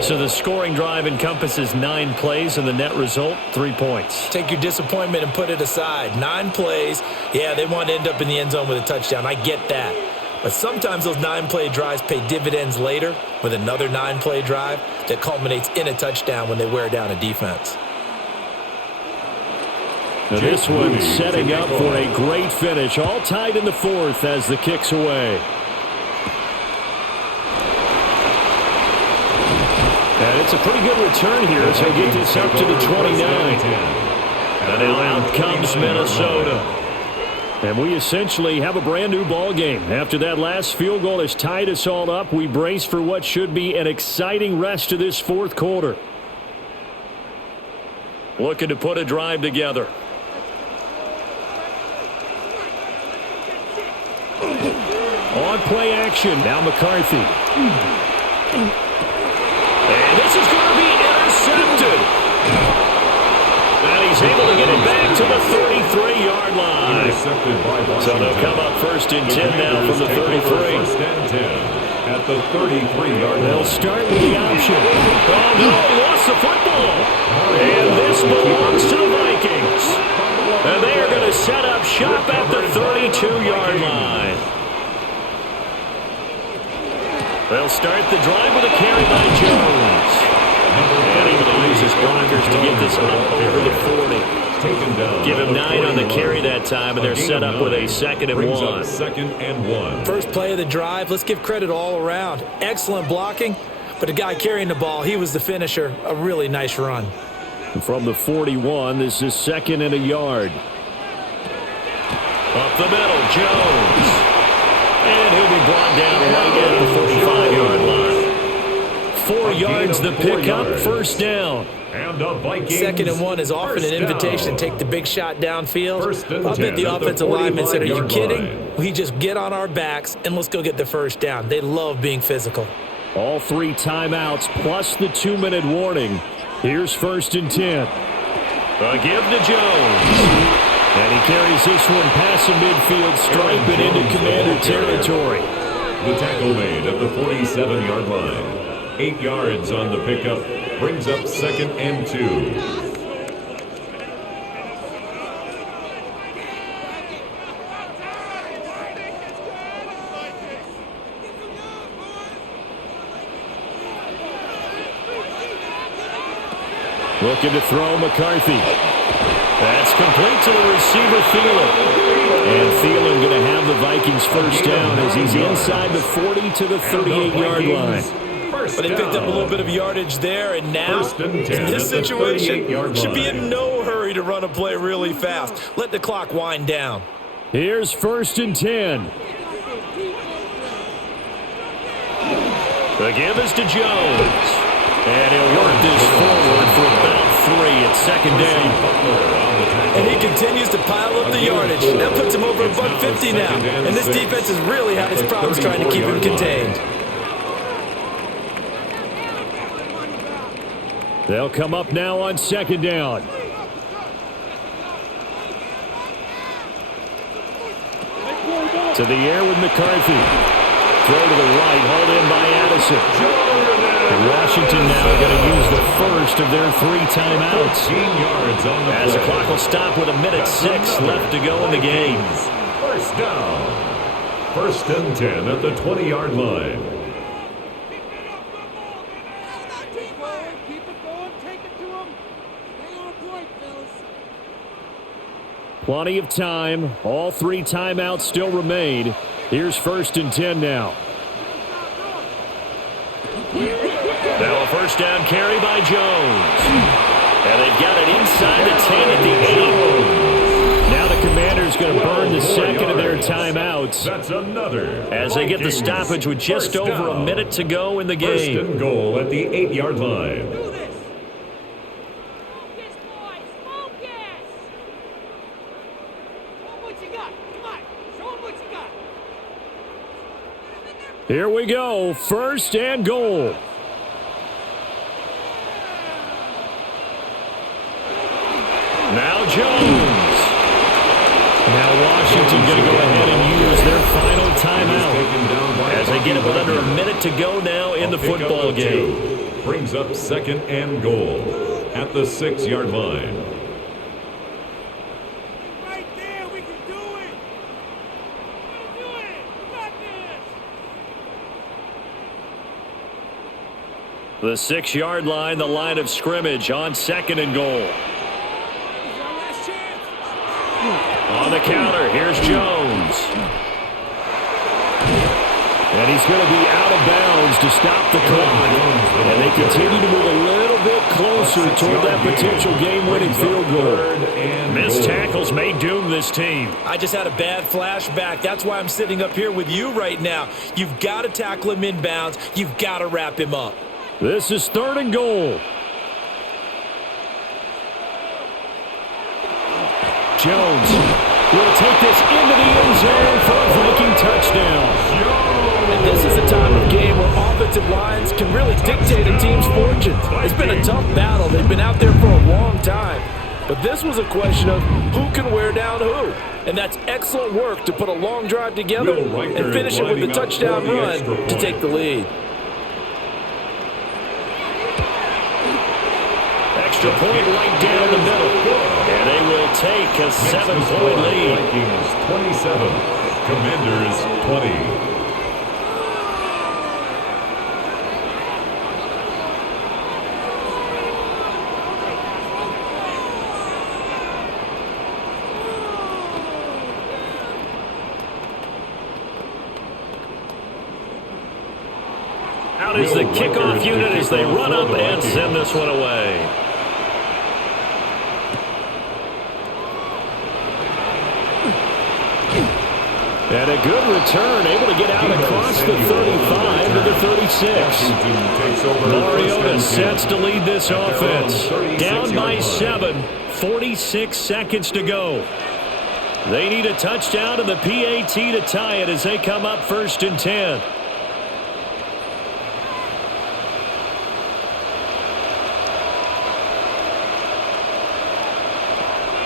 So the scoring drive encompasses 9 plays, and the net result, 3 points. Take your disappointment and put it aside. 9 plays. Yeah, they want to end up in the end zone with a touchdown. I get that. But sometimes those 9-play drives pay dividends later with another 9-play drive that culminates in a touchdown when they wear down a defense. Now this one setting up for a great finish. All tied in the fourth as the kick's away. And it's a pretty good return here as they get this up to the 29. And now out comes Minnesota. And we essentially have a brand new ball game. After that last field goal has tied us all up, we brace for what should be an exciting rest of this fourth quarter. Looking to put a drive together. On play action, now McCarthy. And this is going to be intercepted. And he's able to get it back to the 33-yard line. So they'll come up 1st and 10 now from the 33. 1st and 10 at the 33-yard line. They'll start with the option. Oh, no, he lost the football. And this belongs to the Vikings. And they are going to set up shop at the 32-yard line. They'll start the drive with a carry by Jones. And able to use his blockers to get this up over the 40. Give him 9 on the carry that time, and they're set up with a 2nd and 1. 2nd and 1. First play of the drive, let's give credit all around. Excellent blocking, but the guy carrying the ball, he was the finisher. A really nice run. From the 41, this is 2nd and a yard. Up the middle, Jones. And he'll be brought down right at the 45-yard line. 4 yards the pickup, 1st down. And the Vikings 2nd and 1 is often an invitation to take the big shot downfield. I bet the offensive linemen said, are you kidding? We just get on our backs and let's go get the first down. They love being physical. All 3 timeouts plus the 2-minute warning. Here's 1st and 10. A give to Jones. And he carries this one past the midfield stripe and into Commander territory. The tackle made at the 47-yard line. 8 yards on the pickup. Brings up 2nd and 2. Looking to throw McCarthy. That's complete to the receiver, Thielen. And Thielen going to have the Vikings first down as he's inside the 40 to the 38-yard line. But they picked up a little bit of yardage there, and now, in this situation, should be in no hurry to run a play really fast. Let the clock wind down. Here's 1st and 10. The give is to Jones. And he'll work this forward for about 3 at 2nd down. And he continues to pile up the yardage. That puts him over $150 now. And this defense has really had its problems trying to keep him contained. They'll come up now on 2nd down. To the air with McCarthy. Throw to the right, hauled in by Addison. And Washington now going to use the first of their 3 timeouts. As the clock will stop with 1:06 left to go in the game. First down. 1st and 10 at the 20-yard line. Plenty of time. All 3 timeouts still remain. Here's 1st and 10 now. Now a first down carry by Jones. And they've got it inside the 10 at the 8. Now the Commanders going to burn the second of their timeouts. That's another. As they get the stoppage with just over a minute to go in the game. 1st and goal at the 8-yard line. Here we go. 1st and goal. Now Jones. Now Washington going to go ahead and use their final timeout as they get it with under a minute to go now in the football game. Brings up 2nd and goal at the 6-yard line. The 6-yard line, the line of scrimmage on 2nd and goal. On the counter, here's Jones. And he's going to be out of bounds to stop the clock. And they continue to move a little bit closer toward that potential game-winning field goal. Missed tackles may doom this team. I just had a bad flashback. That's why I'm sitting up here with you right now. You've got to tackle him inbounds. You've got to wrap him up. This is 3rd and goal. Jones will take this into the end zone for a Viking touchdown. And this is the time of game where offensive lines can really dictate a team's fortunes. It's been a tough battle. They've been out there for a long time. But this was a question of who can wear down who. And that's excellent work to put a long drive together and finish it with a touchdown run to take the lead. Extra point right down the middle. And they will take a 7-point lead. Vikings 27, Commanders 20. Out is the kickoff unit as they run up and send this one away. And a good return, able to get out across the 35 to the 36. Mariota sets to lead this offense. Down by 7, 46 seconds to go. They need a touchdown and the PAT to tie it as they come up 1st and 10.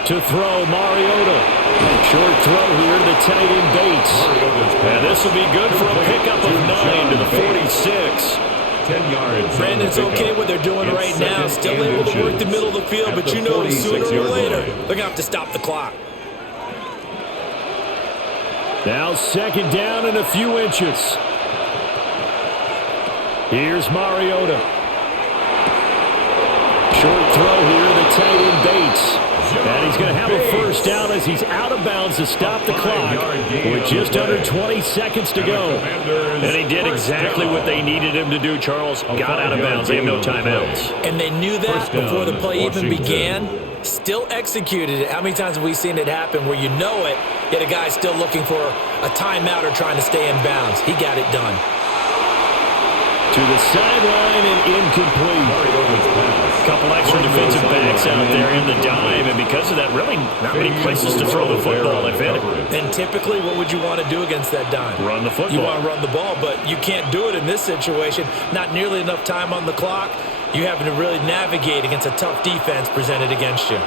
To throw, Mariota. Short throw here to the tight end Bates. And this will be good for a pickup of 9 to the 46. 10 yards. Brandon's okay what they're doing right now. Still able to work the middle of the field, but you know sooner or later they're going to have to stop the clock. Now 2nd down and a few inches. Here's Mariota. Short throw here, the tight end Bates. And he's going to have a first down as he's out of bounds to stop the clock with just under 20 seconds to go. And he did exactly what they needed him to do, Charles. Got out of bounds. They have no timeouts. And they knew that before the play even began. Still executed it. How many times have we seen it happen where you know it, yet a guy's still looking for a timeout or trying to stay in bounds? He got it done. To the sideline and incomplete. A couple extra defensive backs out there in the dime, and because of that, really not many places to throw the football, if any. And typically, what would you want to do against that dime? Run the football. You want to run the ball, but you can't do it in this situation. Not nearly enough time on the clock. You having to really navigate against a tough defense presented against you.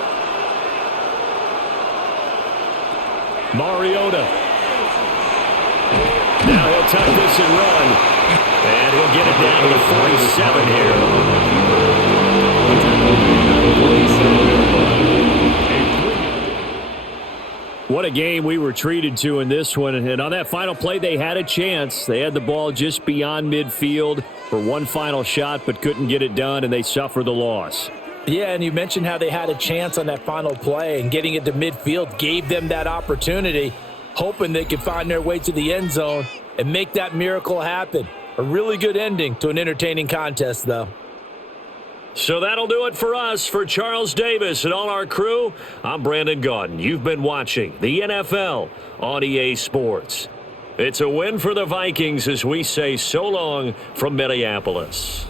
Mariota. Now he'll tuck this and run. And he'll get it down to the 47 here. What a game we were treated to in this one. And on that final play, they had a chance. They had the ball just beyond midfield for one final shot, but couldn't get it done, and they suffered the loss. Yeah, and you mentioned how they had a chance on that final play, and getting it to midfield gave them that opportunity, hoping they could find their way to the end zone and make that miracle happen. A really good ending to an entertaining contest, though. So that'll do it for us. For Charles Davis and all our crew, I'm Brandon Gaudin. You've been watching the NFL on EA Sports. It's a win for the Vikings as we say so long from Minneapolis.